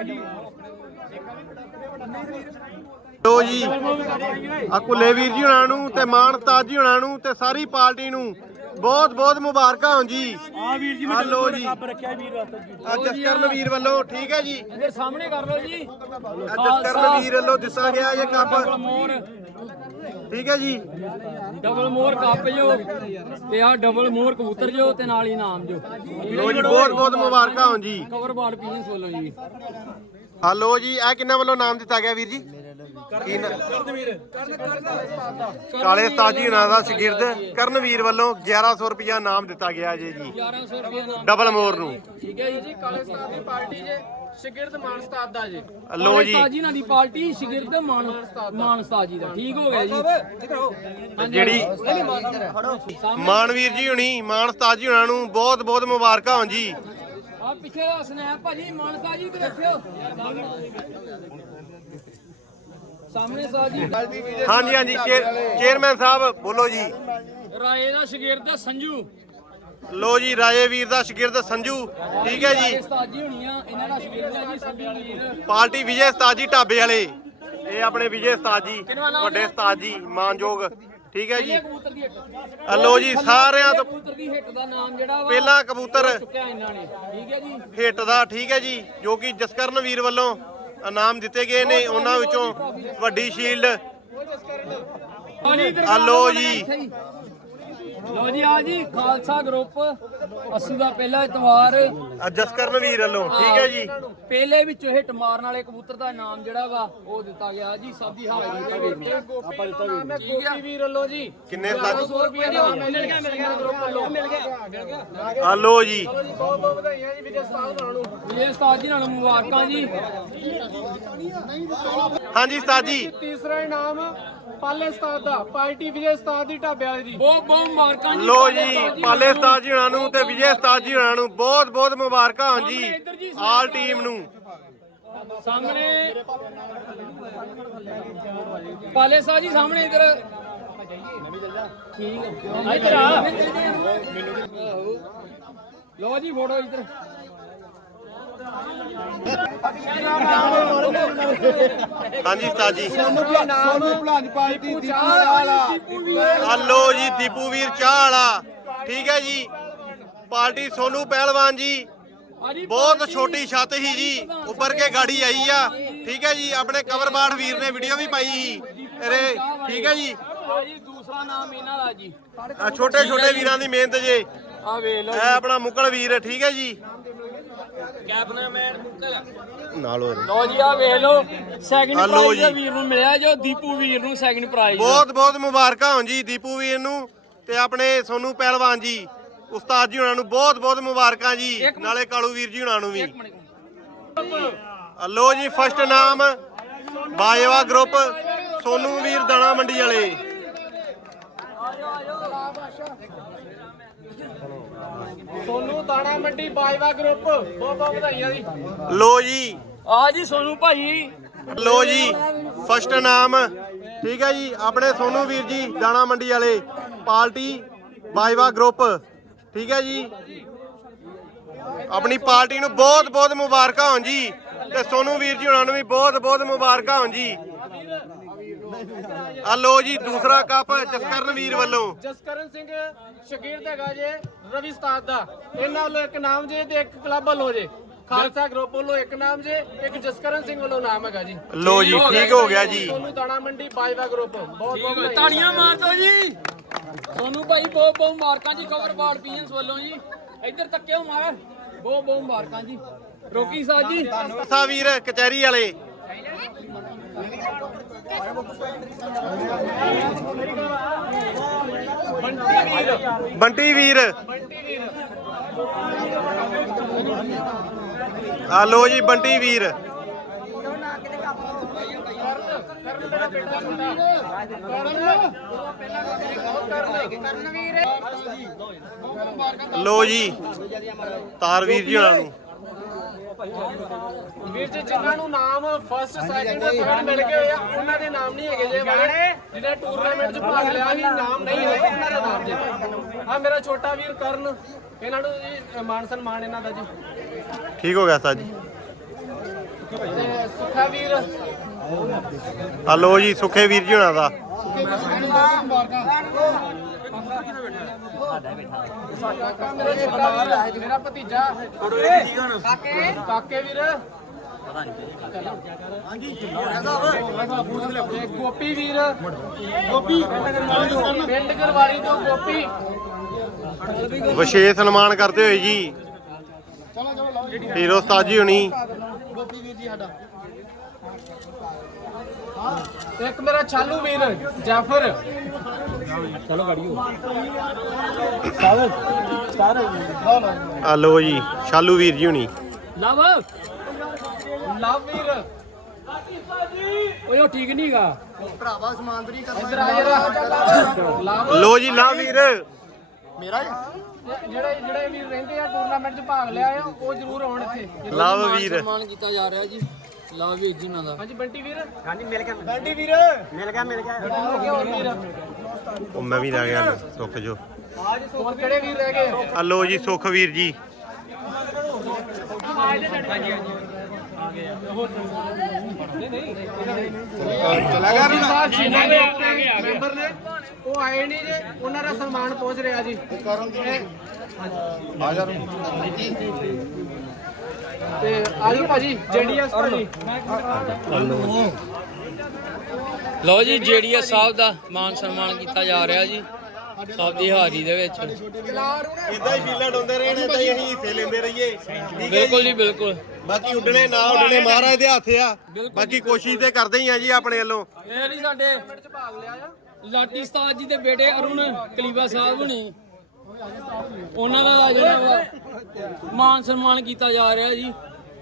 Speaker 1: ਲੋ ਜੀ ਆ ਕੁੱਲੇ ਵੀਰ ਜੀ ਹੁਣਾਂ ਨੂੰ ਤੇ ਮਾਨ ਉਸਤਾਦ ਜੀ ਹੁਣਾਂ ਨੂੰ ਤੇ ਸਾਰੀ ਪਾਰਟੀ ਨੂੰ ਬਹੁਤ ਬਹੁਤ ਮੁਬਾਰਕਾਂ ਹੋਣ ਜੀ। ਆ ਵੀਰ ਜੀ ਮੈਂ ਲੋ ਜੀ
Speaker 3: ਰੱਖਿਆ ਵੀਰ
Speaker 1: ਆ ਜਸਕਰਨ ਵੀਰ ਵੱਲੋਂ ਠੀਕ ਹੈ ਜੀ।
Speaker 3: ਇਧਰ ਸਾਹਮਣੇ ਕਰ ਲਓ ਜੀ
Speaker 1: ਆ ਜਸਕਰਨ ਵੀਰ ਵੱਲੋਂ ਦਿੱਤਾ ਗਿਆ ਇਹ ਕੱਪ
Speaker 3: ਮੋਰ
Speaker 1: ਠੀਕ ਹੈ ਜੀ।
Speaker 3: ਡਬਲ ਮੋਰ ਕੱਪ ਜੋ ਤੇ ਆ ਡਬਲ ਮੋਰ ਕਬੂਤਰ ਜੋ ਤੇ ਨਾਲ ਹੀ ਨਾਮ ਜੋ
Speaker 1: ਲੋ ਜੀ ਬਹੁਤ ਬਹੁਤ ਮੁਬਾਰਕਾਂ ਹੋਣ ਜੀ।
Speaker 3: ਕਵਰ ਬਾਰ ਪੀਸ ਵੱਲੋਂ ਜੀ
Speaker 1: ਆ ਲੋ ਜੀ ਇਹ ਕਿੰਨਾ ਵੱਲੋਂ ਨਾਮ ਦਿੱਤਾ ਗਿਆ ਵੀਰ ਜੀ? ਕੀ ਨਾ- ਕਾਲੇ ਉਸਤਾਦ ਜੀ ਉਹਨਾਂ ਦਾ ਸ਼ਾਗਿਰਦ ਕਰਨਵੀਰ ਵੱਲੋਂ ਗਿਆਰਾਂ ਸੌ ਰੁਪਇਆ ਨਾਮ ਦਿੱਤਾ ਗਿਆ ਜੀ ਜੀ
Speaker 3: ਗਿਆਰਾਂ ਸੌ ਰੁਪਏ ਨਾਮ
Speaker 1: ਡਬਲ ਮੋਰ ਨੂੰ।
Speaker 3: ਠੀਕ ਹੈ ਜੀ ਕਾਲੇ ਉਸਤਾਦ ਦੀ ਪਾਰਟੀ ਜੇ ਸ਼ਾਗਿਰਦ ਮਾਨ ਉਸਤਾਦ ਦਾ ਜੀ
Speaker 1: ਲੋ ਜੀ
Speaker 3: ਉਸਤਾਦ ਜੀ ਨਾਲ ਦੀ ਪਾਰਟੀ ਸ਼ਾਗਿਰਦ ਮਾਨ ਮਾਨ ਉਸਤਾਦ ਜੀ ਦਾ ਠੀਕ ਹੋ ਗਿਆ ਜੀ
Speaker 1: ਜਿਹੜੀ ਮਾਨਵੀਰ ਜੀ ਹੁਣੀ ਮਾਨ ਉਸਤਾਦ ਜੀ ਉਹਨਾਂ ਨੂੰ ਬਹੁਤ ਬਹੁਤ ਮੁਬਾਰਕਾਂ ਹੋਣ ਜੀ।
Speaker 3: ਆ ਪਿੱਛੇ ਦਾ ਸਨੈਪ ਭਾਜੀ ਮਾਨ ਉਸਤਾਦ ਜੀ ਤੇ ਰੱਖਿਓ ਸਾਹਮਣੇ ਉਸਤਾਦ ਜੀ
Speaker 1: ਹਾਂਜੀ ਹਾਂਜੀ ਚੇਅਰਮੈਨ ਸਾਹਿਬ ਬੋਲੋ ਜੀ।
Speaker 3: ਰਾਏ ਦਾ ਸ਼ਾਗਿਰਦ ਸੰਜੂ
Speaker 1: ਲੋ ਜੀ ਰਾਏ ਵੀਰ ਦਾ ਸ਼ਾਗਿਰਦ ਸੰਜੂ ਠੀਕ ਹੈ ਜੀ।
Speaker 3: ਉਸਤਾਦ ਜੀ ਹੋਣੀ ਆ ਇਹਨਾਂ ਦਾ ਸ਼ਾਗਿਰਦ ਹੈ ਜੀ ਸੰਜੂ ਵੀਰ
Speaker 1: ਪਾਰਟੀ ਵਿਜੇ ਉਸਤਾਦ ਜੀ ਢਾਬੇ ਵਾਲੇ ਇਹ ਆਪਣੇ ਵਿਜੇ ਉਸਤਾਦ ਜੀ ਵੱਡੇ ਉਸਤਾਦ ਜੀ ਮਾਨਯੋਗ ਠੀਕ ਹੈ ਜੀ।
Speaker 3: ਕਬੂਤਰ ਦੀ ਹਿੱਟ
Speaker 1: ਆ ਲੋ ਜੀ ਸਾਰਿਆਂ ਤੋਂ
Speaker 3: ਕਬੂਤਰ ਦੀ ਹਿੱਟ ਦਾ ਨਾਮ ਜਿਹੜਾ ਵਾ
Speaker 1: ਪਹਿਲਾ ਕਬੂਤਰ
Speaker 3: ਚੁੱਕਿਆ ਇਹਨਾਂ ਨੇ ਠੀਕ ਹੈ ਜੀ
Speaker 1: ਹਿੱਟ ਦਾ ਠੀਕ ਹੈ ਜੀ ਜੋ ਕਿ ਜਸਕਰਨ ਵੀਰ ਵੱਲੋਂ ਇਨਾਮ ਦਿੱਤੇ ਗਏ ਨੇ ਉਹਨਾਂ ਵਿੱਚੋਂ ਵੱਡੀ ਸ਼ੀਲਡ ਆ ਲੋ ਜੀ।
Speaker 3: ਲੋ ਜੀ ਆ ਜੀ ਖਾਲਸਾ ਗਰੁੱਪ ਅੱਸੂ ਦਾ ਪਹਿਲਾ ਇਤਵਾਰ
Speaker 1: ਆ ਜਸਕਰਨ ਵੀਰ ਵੱਲੋਂ ਠੀਕ ਹੈ ਜੀ।
Speaker 3: ਪਹਿਲੇ ਵਿੱਚ ਹਿੱਟ ਮਾਰਨ ਵਾਲੇ ਕਬੂਤਰ ਦਾ ਨਾਮ ਜਿਹੜਾ ਵਾ ਉਹ ਦਿੱਤਾ ਗਿਆ ਜੀ ਸਭ ਦੀ ਹਾਜ਼ਰੀ ਦੇ ਵਿੱਚ ਆਪਾਂ ਦਿੱਤਾ ਵੀਰ ਗੋਪੀ ਵੀਰ ਵੱਲੋਂ ਜੀ
Speaker 1: ਕਿੰਨੇ ਉਸਤਾਦ
Speaker 3: ਸੌ ਰੁਪਏ ਦਾ ਮਿਲ ਗਿਆ ਮਿਲ ਗਿਆ ਗਰੁੱਪ ਵੱਲੋਂ ਮਿਲ ਗਿਆ
Speaker 1: ਆ ਲੋ ਜੀ
Speaker 3: ਬਹੁਤ ਬਹੁਤ ਵਧਾਈਆਂ ਜੀ ਵਿਜੇ ਉਸਤਾਦ ਨਾਲ ਨੂੰ ਵਿਜੇ ਉਸਤਾਦ ਜੀ ਨਾਲ ਮੁਬਾਰਕਾਂ ਜੀ
Speaker 1: ਹਾਂਜੀ ਉਸਤਾਦ ਜੀ।
Speaker 2: ਤੀਸਰਾ ਇਨਾਮ ਪਾਲੇ ਉਸਤਾਦ ਦਾ ਪਾਰਟੀ ਵਿਜੇ ਉਸਤਾਦ ਦੀ ਢਾਬੇ ਵਾਲੇ ਦੀ।
Speaker 3: ਬਹੁਤ ਬਹੁਤ ਮੁਬਾਰਕਾਂ ਜੀ
Speaker 1: ਲੋ ਜੀ ਪਾਲੇ ਉਸਤਾਦ ਜੀ ਹੁਣਾਂ ਨੂੰ ਤੇ ਵਿਜੇ ਉਸਤਾਦ ਜੀ ਹੁਣਾਂ ਨੂੰ ਬਹੁਤ ਬਹੁਤ ਮੁਬਾਰਕਾਂ ਹੋਣ ਜੀ ਆਲ ਟੀਮ ਨੂੰ।
Speaker 3: ਸਾਹਮਣੇ ਪਾਲੇ ਸਾਹਿਬ ਜੀ ਸਾਹਮਣੇ ਇਧਰ ਠੀਕ ਹੈ ਇਧਰ ਆ ਲੋ ਜੀ ਫੋਟੋ ਇਧਰ
Speaker 1: ਹਾਂਜੀ ਉਸਤਾਦ ਜੀ।
Speaker 4: ਸੋਨੂ ਭਲਾਜ ਪਾਰਟੀ ਦੀਪੂ ਵਾਲਾ
Speaker 1: ਆ ਲੋ ਜੀ ਦੀਪੂ ਵੀਰ ਚਾਹ ਵਾਲਾ ਠੀਕ ਹੈ ਜੀ। ਪਾਰਟੀ ਸੋਨੂ ਪਹਿਲਵਾਨ ਜੀ ਬਹੁਤ ਛੋਟੀ ਛੱਤ ਹੀ ਜੀ ਉੱਪਰ ਕੇ ਗਾੜੀ ਆਈ ਆ ਠੀਕ ਹੈ ਜੀ। ਆਪਣੇ ਕਵਰਬਾੜ ਵੀਰ ਨੇ ਵੀਡੀਓ ਵੀ ਪਾਈ ਸੀ ਅਰੇ ਠੀਕ ਹੈ ਜੀ।
Speaker 3: ਜੀ ਦੂਸਰਾ ਨਾਮ ਇਹਨਾਂ ਦਾ ਜੀ
Speaker 1: ਆ ਛੋਟੇ ਛੋਟੇ ਵੀਰਾਂ ਦੀ ਮਿਹਨਤ ਜੇ
Speaker 3: ਆ ਵੇਖ ਲਓ
Speaker 1: ਇਹ ਆਪਣਾ ਮੁਕਲ ਵੀਰ ਠੀਕ ਹੈ ਜੀ
Speaker 3: ਕੈਪਟਨਮੈਨ ਮੁੱਕਲ
Speaker 1: ਨਾਲ ਹੋਰ
Speaker 3: ਲੋ ਜੀ ਆ ਵੇਖ ਲਓ ਸੈਕਿੰਡ
Speaker 1: ਆ ਲਓ
Speaker 3: ਪ੍ਰਾਈਜ਼
Speaker 1: ਜੀ।
Speaker 3: ਵੀਰ ਨੂੰ ਮਿਲਿਆ ਜੋ ਦੀਪੂ ਵੀਰ ਨੂੰ ਸੈਕਿੰਡ ਪ੍ਰਾਈਜ਼
Speaker 1: ਬਹੁਤ ਬਹੁਤ ਮੁਬਾਰਕਾਂ ਹੋਣ ਜੀ ਦੀਪੂ ਵੀਰ ਨੂੰ ਤੇ ਆਪਣੇ ਸੋਨੂ ਪਹਿਲਵਾਨ ਜੀ ਉਸਤਾਦ ਜੀ ਹੁਣਾਂ ਨੂੰ ਬਹੁਤ ਬਹੁਤ ਮੁਬਾਰਕਾਂ ਜੀ ਨਾਲੇ ਕਾਲੂ ਵੀਰ ਜੀ ਹੁਣਾਂ ਨੂੰ ਵੀ। ਆ ਲੋ ਜੀ ਫਸਟ ਨਾਮ ਬਾਜਵਾ ਗਰੁੱਪ ਸੋਨੂ ਵੀਰ ਦਾਣਾ ਮੰਡੀ ਵਾਲੇ।
Speaker 2: ਸੋਨੂ ਦਾਣਾ ਮੰਡੀ ਬਾਜਵਾ ਗਰੁੱਪ ਬਹੁਤ ਬਹੁਤ ਵਧਾਈਆਂ ਜੀ।
Speaker 1: ਲੋ ਜੀ
Speaker 3: ਆ ਜੀ ਸੋਨੂ ਭਾਈ
Speaker 1: ਲੋ ਜੀ ਫਸਟ ਨਾਮ ਠੀਕ ਹੈ ਜੀ ਆਪਣੇ ਸੋਨੂ ਵੀਰ ਜੀ ਦਾਣਾ ਮੰਡੀ ਵਾਲੇ ਪਾਰਟੀ ਬਾਜਵਾ ਗਰੁੱਪ ਠੀਕ ਹੈ ਜੀ। ਆਪਣੀ ਪਾਰਟੀ ਨੂੰ ਬਹੁਤ ਬਹੁਤ ਮੁਬਾਰਕਾਂ ਹੋਣ ਜੀ ਤੇ ਸੋਨੂ ਵੀਰ ਜੀ ਉਹਨਾਂ ਨੂੰ ਵੀ ਬਹੁਤ ਬਹੁਤ ਮੁਬਾਰਕਾਂ ਹੋਣ ਜੀ। ਆ ਲੋ ਜੀ ਦੂਸਰਾ ਕੱਪ ਜਸਕਰਨ ਵੀਰ ਵੱਲੋਂ
Speaker 2: ਜਸਕਰਨ ਸਿੰਘ ਸ਼ਾਗਿਰਦ ਹੈਗਾ ਜੇ ਰਵੀ ਉਸਤਾਦ ਦਾ। ਇਹਨਾਂ ਵੱਲੋਂ ਇੱਕ ਨਾਮ ਜੇ ਤੇ ਇੱਕ ਕਲੱਬ ਵੱਲੋਂ ਜੇ ਖਾਲਸਾ ਗਰੁੱਪ ਵੱਲੋਂ ਇੱਕ ਨਾਮ ਜੇ ਇੱਕ ਜਸਕਰਨ ਸਿੰਘ ਵੱਲੋਂ ਨਾਮ ਹੈਗਾ ਜੀ।
Speaker 1: ਲੋ ਜੀ ਠੀਕ ਹੋ ਗਿਆ ਜੀ।
Speaker 2: ਸੋਨੂ ਦਾਣਾ ਮੰਡੀ ਬਾਜਵਾ ਗਰੁੱਪ ਬਹੁਤ ਬਹੁਤ ਵਧਾਈਆਂ।
Speaker 3: ਤਾੜੀਆਂ ਮਾਰ ਦਿਓ ਜੀ ਸੋਨੂ ਭਾਈ ਬਹੁਤ ਬਹੁਤ ਮੁਬਾਰਕਾਂ ਜੀ ਕਵਰ ਬਾੜ ਪੀਐਨਸ ਵੱਲੋਂ ਜੀ ਇੱਧਰ ਤੱਕਿਓ ਮਾਰ ਬਹੁਤ ਬਹੁਤ ਮੁਬਾਰਕਾਂ ਜੀ ਰੋਕੀ ਸਾਹਿਬ ਜੀ
Speaker 1: ਸਾ ਵੀਰ ਕਚਹਿਰੀ ਵਾਲੇ ਬੰਟੀ ਵੀਰ ਆ ਲੋ ਜੀ ਬੰਟੀ ਵੀਰ ਲੋ ਜੀ ਤਾਰਵੀਰ ਜੀ ਉਹਨਾਂ ਨੂੰ
Speaker 2: ਵੀਰ ਜੀ ਜਿਨ੍ਹਾਂ ਨੂੰ ਨਾਮ ਫਸਟ ਸੈਕਿੰਡ ਤੇ ਥਰਡ ਮਿਲ ਗਏ ਹੋਏ ਆ ਉਹਨਾਂ ਦੇ ਨਾਮ ਨਹੀਂ ਹੈਗੇ ਜੇ ਵਾਲੇ ਜਿਹਨੇ ਟੂਰਨਾਮੈਂਟ 'ਚ ਭਾਗ ਲਿਆ ਸੀ ਨਾਮ ਨਹੀਂ ਹੈ ਉਹਨਾਂ ਦਾ ਨਾਮ ਜੀ ਆ ਮੇਰਾ ਛੋਟਾ ਵੀਰ ਕਰਨ ਇਹਨਾਂ ਨੂੰ ਜੀ ਮਾਨ ਸਨਮਾਨ ਇਹਨਾਂ ਦਾ ਜੀ
Speaker 1: ਠੀਕ ਹੋ ਗਿਆ ਸਰ ਜੀ
Speaker 2: ਤੇ ਸੁੱਖਾ ਵੀਰ
Speaker 1: ਆ ਲੋ ਜੀ ਸੁੱਖੇ ਵੀਰ ਜੀ ਉਹਨਾਂ ਦਾ
Speaker 2: ਮੇਰਾ ਛੋਟਾ ਵੀਰ ਮੇਰਾ ਭਤੀਜਾ ਕਾਕੇ ਕਾਕੇ ਵੀਰ ਤੇ ਗੋਪੀ ਵੀਰ ਗੋਪੀ ਪਿੰਡ ਗਰਵਾਲੀ ਤੋਂ ਗੋਪੀ
Speaker 1: ਵਿਸ਼ੇਸ਼ ਸਨਮਾਨ ਕਰਦੇ ਹੋਏ ਜੀ ਹੀਰੋ ਉਸਤਾਦ ਜੀ ਹੁਣੀ
Speaker 5: ਗੋਪੀ ਵੀਰ ਜੀ ਸਾਡਾ
Speaker 2: ਇੱਕ ਮੇਰਾ ਛਾਲੂ ਵੀਰ ਜਾਫਰ
Speaker 1: ਆ ਲੋ ਜੀ ਸ਼ਾਲੂ ਵੀਰ ਜੀ ਹੁਣੀ
Speaker 3: ਲਵ
Speaker 2: ਲਵ ਵੀਰ
Speaker 3: ਓਏ ਉਹ ਠੀਕ ਨਹੀਂਗਾ
Speaker 5: ਭਰਾਵਾ ਸਮਾਂਦਰੀ ਕਰਨਾ
Speaker 2: ਇੱਧਰ ਆ ਜਰਾ ਲਵ
Speaker 1: ਲੋ ਜੀ ਲਾ ਵੀਰ
Speaker 5: ਮੇਰਾ
Speaker 2: ਜਿਹੜੇ ਜਿਹੜੇ ਵੀਰ ਰਹਿੰਦੇ ਆ ਟੂਰਨਾਮੈਂਟ 'ਚ ਭਾਗ ਲਿਆ ਆ ਉਹ ਜ਼ਰੂਰ ਆਉਣ ਇੱਥੇ
Speaker 1: ਲਵ ਵੀਰ
Speaker 3: ਸਨਮਾਨ ਕੀਤਾ ਜਾ ਰਿਹਾ ਜੀ ਲਵ ਵੀਰ ਜੀ ਨਾਲ ਦਾ
Speaker 2: ਹਾਂਜੀ ਬੰਟੀ ਵੀਰ ਹਾਂਜੀ ਮਿਲ ਗਿਆ ਬੰਟੀ ਵੀਰ ਮਿਲ ਗਿਆ ਮਿਲ ਗਿਆ ਹੋਰ ਵੀਰ
Speaker 1: ਉਹ ਮੈਂ ਵੀ ਰਹਿ ਗਿਆ ਸੁੱਖ ਜੋ
Speaker 2: ਹੋਰ ਕਿਹੜੇ ਵੀਰ ਰਹਿ ਗਏ
Speaker 1: ਆ ਲੋ ਜੀ ਸੁੱਖ ਵੀਰ ਜੀ
Speaker 4: ਚਲਾ ਗਿਆ ਨਾ
Speaker 2: ਸਾਹਿਬ ਛੀਨਾ ਦੇ ਆਪਣੇ ਮੈਂਬਰ ਨੇ ਉਹ ਆਏ ਨਹੀਂ ਜੇ ਉਹਨਾਂ ਦਾ ਸਨਮਾਨ ਪਹੁੰਚ ਰਿਹਾ ਜੀ
Speaker 4: ਆ ਜਾ
Speaker 2: ਤੇ ਆਜੋ ਭਾਜੀ ਜੇਡੀਐਸ ਭਾਜੀ
Speaker 3: ਲਓ ਜੀ ਜੇਡੀਐਸ ਸਾਹਿਬ ਦਾ ਮਾਨ ਸਨਮਾਨ ਕੀਤਾ ਜਾ ਰਿਹਾ ਜੀ ਸਭ ਦੀ ਹਾਜ਼ਰੀ ਦੇ ਵਿੱਚ
Speaker 1: ਇਦਾਂ ਹੀ ਫੀਲਡ ਹੁੰਦੇ ਰਹੇ ਨੇ ਇਦਾਂ ਹੀ ਅਸੀਂ ਹਿੱਸੇ ਲੈਂਦੇ ਰਹੀਏ
Speaker 3: ਬਿਲਕੁਲ ਜੀ ਬਿਲਕੁਲ
Speaker 1: ਬਾਕੀ ਉੱਡਣੇ ਨਾ ਉੱਡਣੇ ਮਹਾਰਾਜ ਦੇ ਹੱਥ ਆ ਬਾਕੀ ਕੋਸ਼ਿਸ਼ ਤੇ ਕਰਦੇ ਹੀ ਆ ਜੀ ਆਪਣੇ ਵੱਲੋਂ
Speaker 3: ਇਹ ਨਹੀਂ ਸਾਡੇ ਲਾਟੀ ਉਸਤਾਦ ਜੀ ਦੇ ਬੇਟੇ ਅਰੁਣ ਕਲੀਵਾ ਸਾਹਿਬ ਹੁਣੀ ਉਹਨਾਂ ਦਾ ਜਿਹੜਾ ਵਾ ਮਾਨ ਸਨਮਾਨ ਕੀਤਾ ਜਾ ਰਿਹਾ ਜੀ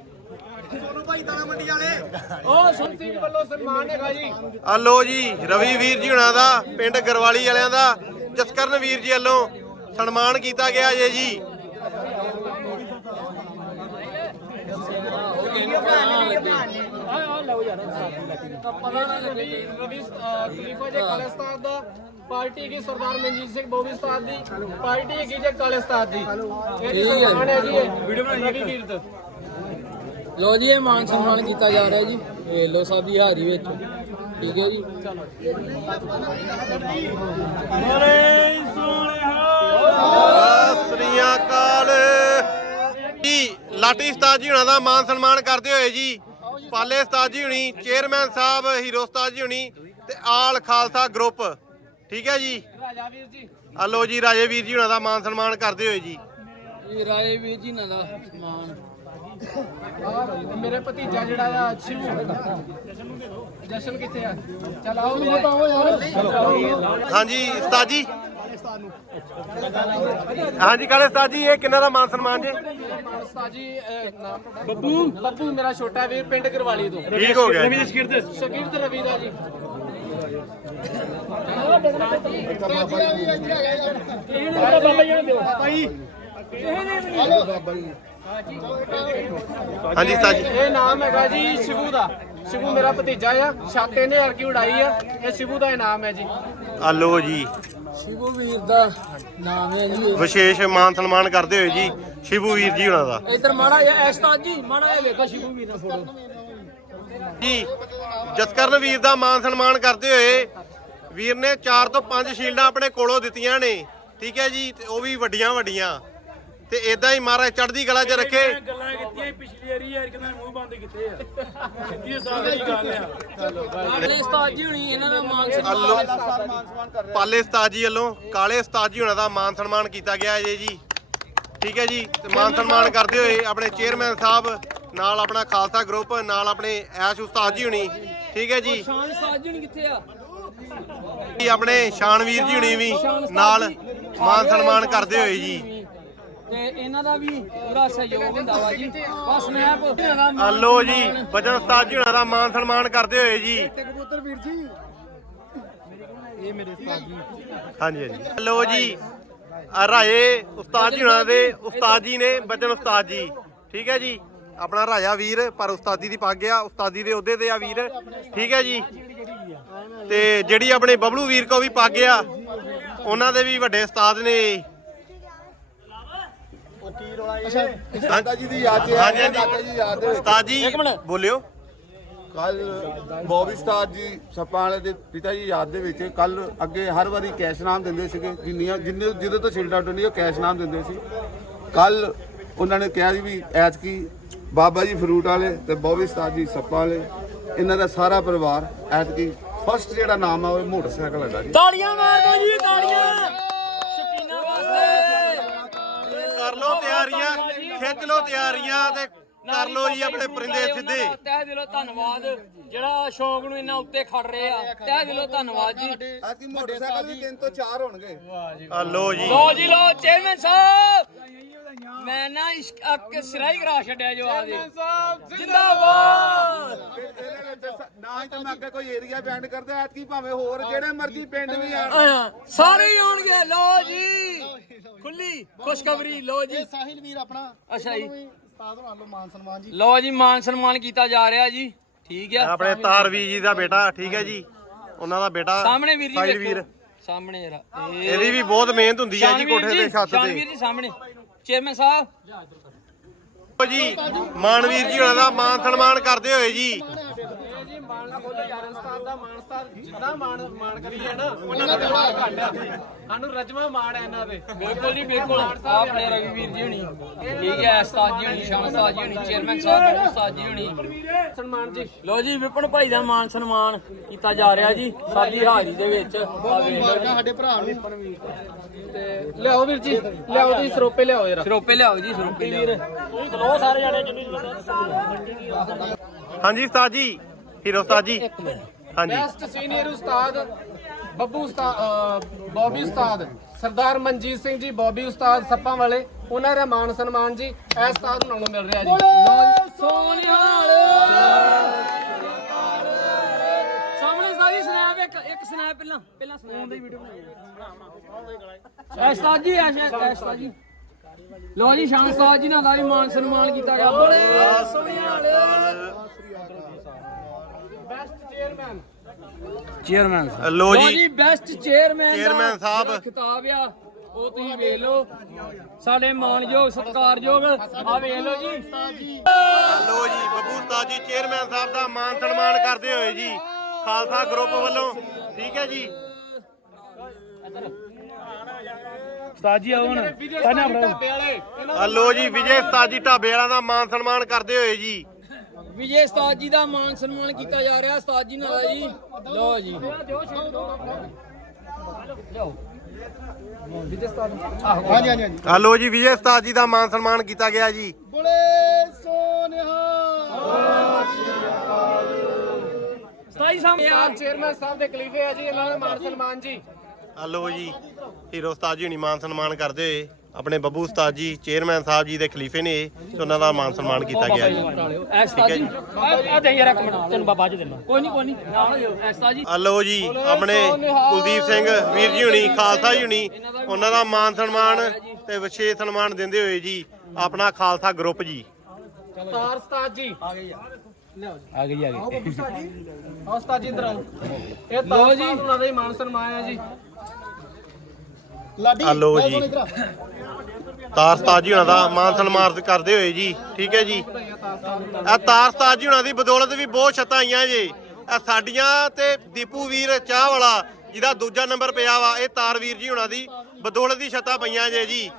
Speaker 2: ਉਹ ਸੁਣ ਸਿੰਘ ਵੱਲੋਂ ਸਨਮਾਨ ਹੈਗਾ ਜੀ
Speaker 1: ਆ ਲੋ ਜੀ ਰਵੀ ਵੀਰ ਜੀ ਹੁਣਾਂ ਦਾ ਪਿੰਡ ਗਰਵਾਲੀ ਵਾਲਿਆਂ ਦਾ ਜਸਕਰਨ ਵੀਰ ਜੀ ਵੱਲੋਂ ਸਨਮਾਨ ਕੀਤਾ ਗਿਆ ਜੇ ਜੀ
Speaker 2: ਰਵੀ ਰਵੀ ਖਲੀਫਾ ਜੇ ਕਾਲੇ ਉਸਤਾਦ ਦਾ ਪਾਰਟੀ ਕੀ ਸਰਦਾਰ ਮਨਜੀਤ ਸਿੰਘ ਬੋਵੀ ਉਸਤਾਦ ਦੀ ਪਾਰਟੀ ਹੈਗੀ ਜੇ ਕਾਲੇ ਉਸਤਾਦ ਦੀ ਇਹ ਜੀ ਸਨਮਾਨ ਹੈ ਜੀ ਵੀਡੀਓ ਰਵੀ ਵੀਰ ਦਾ
Speaker 3: ਲੋ ਜੀ ਇਹ ਮਾਨ ਸਨਮਾਨ ਕੀਤਾ ਜਾ ਰਿਹਾ ਜੀ ਇਹ ਲੋ ਸਾਹਿਬ ਦੀ ਹਾਜ਼ਰੀ ਵਿੱਚ ਠੀਕ ਹੈ ਜੀ
Speaker 1: ਸਤਿ ਸ੍ਰੀ ਅਕਾਲ ਜੀ ਲਾਟੀ ਉਸਤਾਦ ਜੀ ਹੁਣਾਂ ਦਾ ਮਾਨ ਸਨਮਾਨ ਕਰਦੇ ਹੋਏ ਜੀ ਪਾਲੇ ਉਸਤਾਦ ਜੀ ਹੁਣੀ ਚੇਅਰਮੈਨ ਸਾਹਿਬ ਹੀਰੋ ਉਸਤਾਦ ਜੀ ਹੁਣੀ ਤੇ ਆਲ ਖਾਲਸਾ ਗਰੁੱਪ ਠੀਕ ਹੈ ਜੀ
Speaker 2: ਰਾਜਾ ਵੀਰ ਜੀ
Speaker 1: ਆ ਲੋ ਜੀ ਰਾਜੇ ਵੀਰ ਜੀ ਹੁਣਾਂ ਦਾ ਮਾਨ ਸਨਮਾਨ ਕਰਦੇ ਹੋਏ ਜੀ
Speaker 3: ਇਹ ਰਾਏ ਵੀਰ ਜੀ ਨਾਲ ਦਾ ਮਾਨ
Speaker 2: ਮੇਰੇ ਭਤੀਜਾ ਜਿਹੜਾ ਆ ਸ਼ਿਵੂ ਜਸ਼ਨ ਕਿੱਥੇ ਆ ਚਲ ਆਓ
Speaker 1: ਹਾਂਜੀ ਉਸਤਾਦ ਜੀ ਹਾਂਜੀ ਕਾਲੇ ਉਸਤਾਦ ਜੀ ਇਹ ਕਿੰਨਾ ਦਾ ਮਾਨ ਸਨਮਾਨ ਜੇ
Speaker 2: ਉਸਤਾਦ ਜੀ ਨਾਮ ਬੱਬੂ ਬੱਬੂ ਮੇਰਾ ਛੋਟਾ ਵੀਰ ਪਿੰਡ ਗਰਵਾਲੀ ਤੋਂ
Speaker 1: ਠੀਕ ਹੋ ਗਿਆ ਜੀ।
Speaker 2: ਸ਼ਕੀਰਤ ਰਵੀ ਦਾ ਜੀ
Speaker 1: ਹਾਂਜੀ ਉਸਤਾਦ ਜੀ
Speaker 2: ਇਹ ਨਾਮ ਹੈਗਾ ਜੀ ਸ਼ਿਵੂ ਦਾ ਸ਼ਿਵੂ ਮੇਰਾ ਭਤੀਜਾ ਆ ਛਾਤੇ ਨੇ ਹਲਕੀ ਉਡਾਈ ਆ ਇਹ ਸ਼ਿਵੂ ਦਾ ਇਨਾਮ ਹੈ ਜੀ
Speaker 1: ਆ ਲੋ ਜੀ
Speaker 3: ਸ਼ਿਵੂ ਵੀਰ ਦਾ ਨਾਮ ਹੈ ਜੀ
Speaker 1: ਵਿਸ਼ੇਸ਼ ਮਾਨ ਸਨਮਾਨ ਕਰਦੇ ਹੋਏ ਜੀ ਸ਼ਿਵੂ ਵੀਰ ਜੀ ਹੁਣਾਂ ਦਾ
Speaker 3: ਇਧਰ ਮਾੜਾ ਜਿਹਾ ਉਸਤਾਦ ਜੀ ਮਾੜਾ ਜਿਹਾ ਵੇਖੋ ਸ਼ਿਵੂ ਵੀਰ ਦਾ ਫੋਟੋ
Speaker 1: ਜੀ ਜਸਕਰਨ ਵੀਰ ਦਾ ਮਾਨ ਸਨਮਾਨ ਕਰਦੇ ਹੋਏ ਵੀਰ ਨੇ ਚਾਰ ਤੋਂ ਪੰਜ ਸ਼ੀਲਡਾਂ ਆਪਣੇ ਕੋਲੋਂ ਦਿੱਤੀਆਂ ਨੇ ਠੀਕ ਹੈ ਜੀ ਤੇ ਉਹ ਵੀ ਵੱਡੀਆਂ ਵੱਡੀਆਂ ਤੇ ਇਦਾਂ ਹੀ ਮਹਾਰਾਜ ਚੜ੍ਹਦੀ ਕਲਾ 'ਚ ਰੱਖੇ
Speaker 6: ਗੱਲਾਂ ਕੀਤੀਆਂ ਪਿਛਲੀ ਵਾਰੀ ਯਾਰ ਕਿੰਨਾ ਮੂੰਹ ਬੰਦ ਕੀਤੇ ਆ ਸਿੱਧੀ ਸਾਰੀ ਗੱਲ ਆ
Speaker 3: ਕਾਲੇ ਉਸਤਾਦ ਜੀ ਹੁਣੀ ਇਹਨਾਂ ਦਾ ਮਾਨ
Speaker 1: ਅੱਲੋ ਪਾਲੇ ਉਸਤਾਦ ਜੀ ਵੱਲੋਂ ਕਾਲੇ ਉਸਤਾਦ ਜੀ ਹੁਣਾਂ ਦਾ ਮਾਨ ਸਨਮਾਨ ਕੀਤਾ ਗਿਆ ਹੈ ਜੀ ਠੀਕ ਹੈ ਜੀ ਤੇ ਮਾਨ ਸਨਮਾਨ ਕਰਦੇ ਹੋਏ ਆਪਣੇ ਚੇਅਰਮੈਨ ਸਾਹਿਬ ਨਾਲ ਆਪਣਾ ਖਾਲਸਾ ਗਰੁੱਪ, ਨਾਲ ਆਪਣੇ ਐਸ਼ ਉਸਤਾਦ ਜੀ ਹੁਣੀ, ਠੀਕ ਹੈ ਜੀ।
Speaker 3: ਸ਼ਾਨ ਸਾਜ ਜੀ ਕਿੱਥੇ ਆ?
Speaker 1: ਜੀ ਆਪਣੇ ਸ਼ਾਨਵੀਰ ਜੀ ਹੁਣੀ ਵੀ ਨਾਲ ਮਾਨ ਸਨਮਾਨ ਕਰਦੇ ਹੋਏ ਜੀ।
Speaker 3: ਤੇ ਇਹਨਾਂ ਦਾ ਵੀ ਪੂਰਾ ਸਹਿਯੋਗ ਹੁੰਦਾ ਵਾ ਜੀ। ਬਸ ਸਨੈਪ
Speaker 1: ਹਲੋ ਜੀ ਬਚਨ ਉਸਤਾਦ ਜੀ ਹੁਣਾਂ ਦਾ ਮਾਨ ਸਨਮਾਨ ਕਰਦੇ ਹੋਏ ਜੀ।
Speaker 5: ਕਬੂਤਰ ਵੀਰ ਜੀ ਇਹ ਮੇਰੇ ਉਸਤਾਦ ਜੀ।
Speaker 1: ਹਾਂਜੀ ਹਾਂਜੀ ਹਲੋ ਜੀ ਰਾਏ ਉਸਤਾਦ ਜੀ ਹੁਣਾਂ ਦੇ ਉਸਤਾਦ ਜੀ ਨੇ ਬਚਨ ਉਸਤਾਦ ਜੀ, ਠੀਕ ਹੈ ਜੀ। ਆਪਣਾ ਰਾਜਾ ਵੀਰ ਪਰ ਉਸਤਾਦੀ ਦੀ ਪੱਗ ਆ, ਉਸਤਾਦੀ ਦੇ ਅਹੁਦੇ ਤੇ ਆ ਵੀਰ, ਠੀਕ ਹੈ ਜੀ। ਤੇ ਜਿਹੜੀ ਆਪਣੇ ਬਬਲੂ ਵੀਰ ਕੋ ਵੀ ਪੱਗ ਆ, ਉਹਨਾਂ ਦੇ ਵੀ ਵੱਡੇ ਉਸਤਾਦ ਨੇ।
Speaker 4: ਦਾਦਾ ਜੀ ਦੀ ਯਾਦ 'ਚ
Speaker 1: ਹਾਂਜੀ,
Speaker 4: ਹੈ
Speaker 1: ਹਾਂਜੀ।
Speaker 4: ਦਾਦਾ ਜੀ ਯਾਦ ਦੇ ਵਿੱਚ
Speaker 1: ਉਸਤਾਦ ਜੀ ਬੋਲਿਓ।
Speaker 4: ਕੱਲ ਬੋਬੀ ਉਸਤਾਦ ਜੀ ਸੱਪਾਂ ਵਾਲੇ ਦੇ ਪਿਤਾ ਜੀ ਯਾਦ ਦੇ ਵਿੱਚ ਕੱਲ ਅੱਗੇ ਹਰ ਵਾਰੀ ਕੈਸ਼ ਨਾਮ ਦਿੰਦੇ ਸੀਗੇ, ਜਿੰਨੀਆਂ ਜਿੰਨੇ ਜਿਹਦੇ ਤੋਂ ਸ਼ੀਲਡ ਆਊਟ ਹੁੰਦੀ ਉਹ ਕੈਸ਼ ਨਾਮ ਦਿੰਦੇ ਸੀ। ਕੱਲ ਉਹਨਾਂ ਨੇ ਕਿਹਾ ਜੀ ਵੀ ਐਤਕੀ ਬਾਬਾ ਜੀ ਫਰੂਟ ਵਾਲੇ ਤੇ ਬੋਬੀ ਉਸਤਾਦ ਜੀ ਸੱਪਾਂ ਵਾਲੇ, ਇਹਨਾਂ ਦਾ ਸਾਰਾ ਪਰਿਵਾਰ ਐਤਕੀ ਫਸਟ ਜਿਹੜਾ ਨਾਮ ਆ ਉਹ ਮੋਟਰਸਾਈਕਲ ਹੈਗਾ ਜੀ।
Speaker 3: ਤਾੜੀਆਂ ਮਾਰ ਦਿਓ ਜੀ, ਤਾੜੀਆਂ ਸ਼ਕੀਨਾ ਵਾਸਤੇ।
Speaker 1: ਕਰ ਲੋ ਤਿਆਰੀਆਂ, ਖਿੱਚ ਲੋ ਤਿਆਰੀਆਂ ਤੇ ਕਰ ਲੋ ਜੀ ਆਪਣੇ ਪਰਿੰਦੇ ਸਿੱਧੇ।
Speaker 3: ਤਹਿ ਦਿਲੋਂ ਧੰਨਵਾਦ ਜਿਹੜਾ ਸ਼ੌਂਕ ਨੂੰ ਇੰਨਾ ਉੱਤੇ ਖੜ ਰਹੇ ਆ। ਤਹਿ ਦਿਲੋਂ ਧੰਨਵਾਦ ਜੀ।
Speaker 4: ਐਤਕੀ ਮੋਟਰਸਾਈਕਲ ਵੀ ਤਿੰਨ ਤੋਂ ਚਾਰ ਹੋਣਗੇ।
Speaker 1: ਹਲੋ ਜੀ
Speaker 3: ਲੋ ਜੀ ਲੋ ਚੇਅਰਮੈਨ ਸਾਹਿਬ, ਮੈਂ ਨਾ ਇਸ਼ਕ ਅੱਕ ਸਿਰਾਈ ਕਰਾ ਛੱਡਿਆ ਜੋ ਆ ਦੇ ਜਿੰਦਾਬਾਦ।
Speaker 4: ਇਹਦੇ ਵਿੱਚ ਨਾ ਹੀ ਤਾਂ ਮੈਂ ਅੱਗੇ ਕੋਈ ਏਰੀਆ ਬੈਂਡ ਕਰਦਾ, ਐਤਕੀ ਭਾਵੇਂ ਹੋਰ ਜਿਹੜੇ ਮਰਜ਼ੀ ਪਿੰਡ ਵੀ ਆਣ
Speaker 3: ਸਾਰੇ ਹੀ ਆਉਣਗੇ। ਲੋ ਜੀ ਖੁੱਲੀ ਖੁਸ਼ਖਬਰੀ। ਲੋ ਜੀ
Speaker 5: ਇਹ ਸਾਹਿਲ ਵੀਰ ਆਪਣਾ
Speaker 3: ਅੱਛਾ ਜੀ,
Speaker 5: ਉਸਤਾਦ ਨਾਲ ਲੋ ਮਾਨ ਸਨਮਾਨ ਜੀ।
Speaker 3: ਲੋ ਜੀ ਮਾਨ ਸਨਮਾਨ ਕੀਤਾ ਜਾ ਰਿਹਾ ਜੀ, ਠੀਕ ਹੈ।
Speaker 1: ਆਪਣੇ ਤਾਰਵੀ ਜੀ ਦਾ ਬੇਟਾ, ਠੀਕ ਹੈ ਜੀ, ਉਹਨਾਂ ਦਾ ਬੇਟਾ
Speaker 3: ਸਾਹਮਣੇ ਵੀਰ ਜੀ
Speaker 1: ਸਾਹਿਲ
Speaker 3: ਵੇਖੋ,
Speaker 1: ਵੀਰ।
Speaker 3: ਸਾਹਮਣੇ ਜਰਾ
Speaker 1: ਇਹਦੀ ਵੀ ਬਹੁਤ ਮਿਹਨਤ ਹੁੰਦੀ ਹੈ ਜੀ
Speaker 3: ਸ਼ਾਨਵੀਰ
Speaker 1: ਕੋਠੇ ਦੇ ਛੱਤ
Speaker 3: ਸ਼ਾਨਵੀਰ
Speaker 1: ਤੇ।
Speaker 3: ਜੀ ਸਾਹਮਣੇ ਚੇਅਰਮੈਨ ਸਾਹਿਬ
Speaker 1: ਜੀ ਮਾਨਵੀਰ ਜੀ ਉਹਨਾਂ ਦਾ ਮਾਨ ਸਨਮਾਨ ਕਰਦੇ ਹੋਏ ਜੀ।
Speaker 2: ਜੀ ਮਾਨ ਬੋਲੋ ਯਾਰ ਉਸਤਾਦ ਦਾ ਮਾਨ ਉਸਤਾਦ ਜਿੰਨਾ ਮਾਨ ਮਾਨ ਕਰੀਏ ਨਾ ਉਹਨਾਂ ਦਾ ਦਿਮਾਗ ਘੱਟ ਆ। ਸਾਨੂੰ ਰਜਮਾ ਮਾਣ ਹੈ ਇਹਨਾਂ ਦੇ।
Speaker 3: ਬਿਲਕੁਲ ਜੀ ਬਿਲਕੁਲ। ਆਪਣੇ ਰਵੀ ਵੀਰ ਜੀ ਹੁਣੀ, ਠੀਕ ਹੈ, ਉਸਤਾਦ ਜੀ ਹੁਣੀ, ਸ਼ਾਨ ਉਸਤਾਦ ਜੀ ਹੁਣੀ, ਚੇਅਰਮੈਨ ਸਾਹਿਬ ਉਸਤਾਦ ਜੀ ਹੁਣੀ।
Speaker 2: ਸਨਮਾਨ ਜੀ
Speaker 3: ਲੋ ਜੀ ਵਿਪਨ ਭਾਈ ਦਾ ਮਾਨ ਸਨਮਾਨ ਕੀਤਾ ਜਾ ਰਿਹਾ ਜੀ ਸਾਡੀ ਹਾਜ਼ਰੀ ਦੇ ਵਿੱਚ।
Speaker 5: ਮੁਬਾਰਕਾਂ ਸਾਡੇ ਭਰਾ ਨੂੰ।
Speaker 2: ਤੇ ਲਿਆਓ ਵੀਰ ਜੀ, ਲਿਆਓ ਤੁਸੀਂ ਸਰੋਪੇ ਲਿਆਓ ਯਾਰ।
Speaker 3: ਸਰੋਪੇ ਲਿਆਓ ਜੀ, ਸਰੋਪੇ ਲਿਆਓ। ਉਹ ਸਾਰੇ ਜਾਣੇ ਜਿੰਨੀ
Speaker 1: ਹਾਂਜੀ ਉਸਤਾਦ ਜੀ, ਹੀਰੋ ਉਸਤਾਦ ਜੀ। ਹਾਂਜੀ
Speaker 2: ਬੈਸਟ ਸੀਨੀਅਰ ਉਸਤਾਦ ਬੱਬੂ ਉਸਤਾਦ, ਅਹ, ਬੌਬੀ ਉਸਤਾਦ ਸਰਦਾਰ ਮਨਜੀਤ ਸਿੰਘ ਜੀ ਬੌਬੀ ਉਸਤਾਦ ਸੱਪਾਂ ਵਾਲੇ, ਉਹਨਾਂ ਦਾ ਮਾਨ ਸਨਮਾਨ ਜੀ ਇਸ ਉਸਤਾਦ ਨੂੰ ਮਿਲ ਰਿਹਾ ਜੀ।
Speaker 3: ਸੋਨਿਹਾਲ ਸਾਹਮਣੇ ਸਾਰੀ ਸਨੈਪ ਇੱਕ ਇੱਕ ਸਨੈਪ ਪਹਿਲਾਂ ਪਹਿਲਾਂ ਸਨੈਪ ਦੀ ਵੀਡੀਓ ਬਣਾਈ। ਉਸਤਾਦ ਜੀ ਉਸਤਾਦ ਜੀ ਲੋ ਜੀ ਸ਼ਾਨ ਉਸਤਾਦ ਜੀ ਨਾਲ ਦਾ ਵੀ ਮਾਨ ਸਨਮਾਨ ਕੀਤਾ ਗਿਆ। ਬੋਲੇ ਸੋਨਿਹਾਲ।
Speaker 2: ਬੈਸਟ ਚੇਅਰਮੈਨ
Speaker 3: ਚੇਅਰਮੈਨ
Speaker 1: ਲੋ
Speaker 3: ਲੋ
Speaker 1: ਜੀ
Speaker 3: ਜੀ ਬੈਸਟ ਚੇਅਰਮੈਨ
Speaker 1: ਚੇਅਰਮੈਨ ਸਾਹਿਬ।
Speaker 3: ਖਿਤਾਬ ਆ ਉਹ ਤੁਸੀਂ ਵੇਖ ਲਓ, ਸਾਡੇ ਮਾਨਯੋਗ ਸਤਿਕਾਰਯੋਗ ਆ ਵੇਖ ਲਓ ਜੀ।
Speaker 1: ਲੋ ਜੀ ਬੱਬੂ ਉਸਤਾਦ ਜੀ ਚੇਅਰਮੈਨ ਸਾਹਿਬ ਦਾ ਮਾਨ ਸਨਮਾਨ ਕਰਦੇ ਹੋਏ ਜੀ ਖਾਲਸਾ ਗਰੁੱਪ ਵੱਲੋਂ, ਠੀਕ ਹੈ ਜੀ।
Speaker 6: ਉਸਤਾਦ ਜੀ ਆਓ ਹੁਣ
Speaker 2: ਢਾਬੇ ਵਾਲੇ
Speaker 1: ਹਲੋ ਜੀ ਵਿਜੇ ਉਸਤਾਦ ਜੀ ਢਾਬੇ ਵਾਲਾ ਦਾ ਮਾਨ ਸਨਮਾਨ ਕਰਦੇ ਹੋਏ ਜੀ।
Speaker 3: ਵਿਜੇ ਉਸਤਾਦ ਜੀ ਦਾ ਮਾਨ ਸਨਮਾਨ ਕੀਤਾ ਜਾ ਰਿਹਾ ਉਸਤਾਦ ਜੀ ਨਾਲ ਜੀ। ਲੋ ਜੀ
Speaker 5: ਹਾਂਜੀ ਹਾਂਜੀ ਹਾਂਜੀ।
Speaker 1: ਹਲੋ ਜੀ ਵਿਜੇ ਉਸਤਾਦ ਜੀ ਦਾ ਮਾਨ ਸਨਮਾਨ ਕੀਤਾ ਗਿਆ ਜੀ।
Speaker 5: ਬੋਲੇ ਸੋਨਿਹਾਲ।
Speaker 3: ਉਸਤਾਦ ਸਾਹਿਬ
Speaker 2: ਉਸਤਾਦ ਚੇਅਰਮੈਨ ਸਾਹਿਬ ਦੇ ਖਲੀਫੇ ਆ ਜੀ, ਇਹਨਾਂ ਦਾ ਮਾਨ ਸਨਮਾਨ ਜੀ।
Speaker 1: ਹਲੋ ਜੀ ਹੀਰੋ ਉਸਤਾਦ ਜੀ ਹੁਣੀ ਮਾਨ ਸਨਮਾਨ ਕਰਦੇ ਹੋਏ ਆਪਣੇ ਬੱਬੂ ਉਸਤਾਦ ਜੀ ਚੇਅਰਮੈਨ ਸਾਹਿਬ ਜੀ ਦੇ ਖਲੀਫੇ ਨੇ ਤੇ ਉਹਨਾਂ ਦਾ ਮਾਨ ਸਨਮਾਨ ਕੀਤਾ ਗਿਆ ਜੀ।
Speaker 3: ਉਸਤਾਦ ਜੀ ਆ ਦੇ ਯਾਰ ਇੱਕ ਮਿੰਟ ਤੈਨੂੰ ਬਾਬਾ ਜੀ ਦੇਣਾ। ਕੋਈ ਨਹੀਂ ਕੋਈ ਨਹੀਂ ਨਾਲ ਹੋ ਉਸਤਾਦ ਜੀ।
Speaker 1: ਹਲੋ ਜੀ ਆਪਣੇ ਕੁਲਦੀਪ ਸਿੰਘ ਵੀਰ ਜੀ ਹੁਣੀ ਖਾਲਸਾ ਜੀ ਹੁਣੀ, ਉਹਨਾਂ ਦਾ ਮਾਨ ਸਨਮਾਨ ਤੇ ਵਿਸ਼ੇਸ਼ ਸਨਮਾਨ ਦਿੰਦੇ ਹੋਏ ਜੀ ਆਪਣਾ ਖਾਲਸਾ ਗਰੁੱਪ ਜੀ।
Speaker 2: ਤਾਰ ਉਸਤਾਦ ਜੀ
Speaker 3: ਆ ਗਈ ਆ ਗਈ।
Speaker 2: ਆਓ ਉਸਤਾਦ ਜੀ ਇੱਧਰ ਆਓ। ਇਹ ਤਾਰ ਜੀ ਉਹਨਾਂ ਦਾ ਹੀ ਮਾਨ ਸਨਮਾਨ ਹੈ ਜੀ।
Speaker 5: ਲਾਡੀ
Speaker 1: ਹਲੋ
Speaker 5: ਲੈ
Speaker 1: ਜੀ
Speaker 5: ਸੁਣ ਇੱਧਰ ਆ।
Speaker 1: ਤਾਰ ਉਸਤਾਦ ਜੀ ਹੁਣਾਂ ਦਾ ਮਾਨ ਸਨਮਾਨ ਕਰਦੇ ਹੋਏ ਜੀ, ਠੀਕ ਹੈ ਜੀ। ਇਹ ਤਾਰ ਉਸਤਾਦ ਜੀ ਹੁਣਾਂ ਦੀ ਬਦੌਲਤ ਵੀ ਬਹੁਤ ਛੱਤਾਂ ਆਈਆਂ ਜੀ। ਇਹ ਸਾਡੀਆਂ ਤੇ ਦੀਪੂ ਵੀਰ ਚਾਹ ਵਾਲਾ ਜਿਹਦਾ ਦੂਜਾ ਨੰਬਰ ਪਿਆ ਵਾ, ਇਹ ਤਾਰ ਵੀਰ ਜੀ ਹੁਣਾਂ ਦੀ ਬਦੌਲਤ ਦੀ ਛੱਤਾਂ ਪਈਆਂ ਜੇ ਜੀ।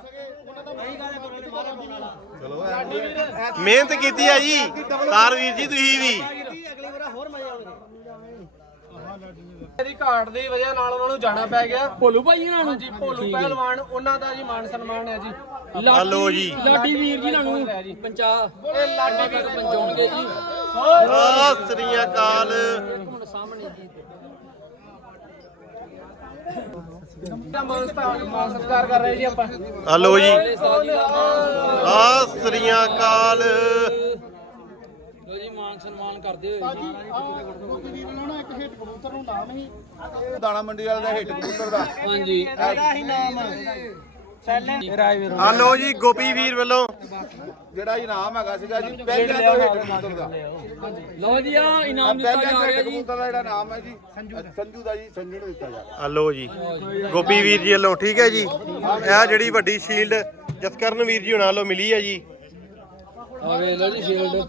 Speaker 1: ਮਿਹਨਤ ਕੀਤੀ ਆ ਜੀ ਤਾਰ ਵੀਰ ਜੀ ਤੁਸੀਂ ਵੀ।
Speaker 2: ਇਹਦੀ ਘਾਟ ਦੀ ਵਜ੍ਹਾ ਨਾਲ ਉਹਨਾਂ ਨੂੰ ਜਾਣਾ ਪੈ ਗਿਆ।
Speaker 3: ਭੋਲੂ ਭਾਈ ਇਹਨਾਂ ਨੂੰ
Speaker 2: ਜੀ ਭੋਲੂ ਪਹਿਲਵਾਨ ਉਹਨਾਂ ਦਾ ਜੀ ਮਾਨ ਸਨਮਾਨ ਹੈ ਜੀ।
Speaker 1: ਹਲੋ ਜੀ
Speaker 3: ਲਾਡੀ ਵੀਰ ਜੀ ਨਾਲ ਨੂੰ ਪੰਚਾ
Speaker 2: ਇਹ ਲਾਡੀ ਵੀਰ
Speaker 3: ਪਹੁੰਚਾਉਣਗੇ ਜੀ।
Speaker 1: ਸਤਿ ਸ੍ਰੀ ਅਕਾਲ।
Speaker 3: ਸਾਹਮਣੇ ਜੀ
Speaker 2: ਮਾਨ ਸਤਿਕਾਰ ਕਰ ਰਹੇ ਜੀ ਆਪਾਂ।
Speaker 1: ਹਲੋ ਜੀ ਸਤਿ ਸ੍ਰੀ ਅਕਾਲ।
Speaker 3: ਲੋ ਜੀ ਮਾਨ ਸਨਮਾਨ ਕਰਦੇ ਹੋਏ ਜੀ।
Speaker 5: ਜੀ ਬਣਾਉਣਾ ਇੱਕ ਹਿੱਟ ਕਬੂਤਰ ਨੂੰ ਨਾਮ ਹੀ
Speaker 4: ਦਾਣਾ ਮੰਡੀ ਵਾਲੇ ਦਾ ਹਿੱਟ ਕਬੂਤਰ ਦਾ
Speaker 3: ਹਾਂਜੀ
Speaker 5: ਇਹਦਾ ਹੀ ਨਾਮ
Speaker 1: ਹਲੋ ਜੀ ਗੋਪੀ ਵੀਰ ਵੱਲੋਂ
Speaker 4: ਜਿਹੜਾ ਇਨਾਮ ਹੈਗਾ ਸੀਗਾ ਜੀ ਪਹਿਲਾਂ ਤੋਂ ਹਿੱਟ ਕਬੂਤਰ ਦਾ
Speaker 3: ਲੋ ਜੀ ਆ ਇਨਾਮ ਦਿੱਤਾ
Speaker 4: ਪਹਿਲਾਂ
Speaker 3: ਜਾ
Speaker 4: ਤੋਂ
Speaker 3: ਰਿਹਾ
Speaker 4: ਹਿੱਟ
Speaker 3: ਜੀ।
Speaker 4: ਕਬੂਤਰ ਦਾ ਜਿਹੜਾ ਨਾਮ ਹੈ ਜੀ ਸੰਜੂ ਦਾ ਜੀ ਸੰਜੂ ਨੂੰ ਦਿੱਤਾ ਜਾ ਰਿਹਾ।
Speaker 1: ਹਲੋ ਜੀ ਗੋਪੀ ਵੀਰ ਜੀ ਵੱਲੋਂ ਠੀਕ ਹੈ ਜੀ। ਇਹ ਜਿਹੜੀ ਵੱਡੀ ਸ਼ੀਲਡ ਜਸਕਰਨ ਵੀਰ ਜੀ ਹੁਣਾਂ ਵੱਲੋਂ ਮਿਲੀ ਹੈ ਜੀ।
Speaker 3: ਆ ਵੇ ਲੋ ਜੀ ਸ਼ੀਲਡ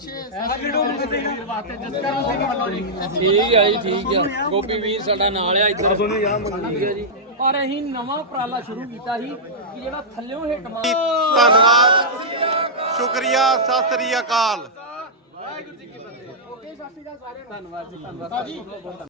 Speaker 2: ਜਸਕਰਨ ਸਿੰਘ ਵੱਲੋਂ ਜੀ।
Speaker 3: ਠੀਕ ਹੈ ਜੀ ਠੀਕ ਹੈ। ਗੋਪੀ ਵੀਰ ਸਾਡਾ ਨਾਲ ਆ ਇੱਧਰ ਠੀਕ ਹੈ ਜੀ। ਔਰ ਅਸੀਂ ਨਵਾਂ ਉਪਰਾਲਾ ਸ਼ੁਰੂ ਕੀਤਾ ਸੀ ਕਿ ਜਿਹੜਾ ਥੱਲਿਓਂ ਹਿੱਟ ਮਾਰ
Speaker 1: ਧੰਨਵਾਦ ਸ਼ੁਕਰੀਆ ਸਤਿ ਸ੍ਰੀ ਅਕਾਲ।
Speaker 2: ਵਾਹਿਗੁਰੂ ਜੀ ਕੀ ਫਤਿਹ। ਓਕੇ ਸਤਿ ਸ਼੍ਰੀ ਅਕਾਲ ਸਾਰਿਆਂ ਨੂੰ। ਧੰਨਵਾਦ ਜੀ ਧੰਨਵਾਦ।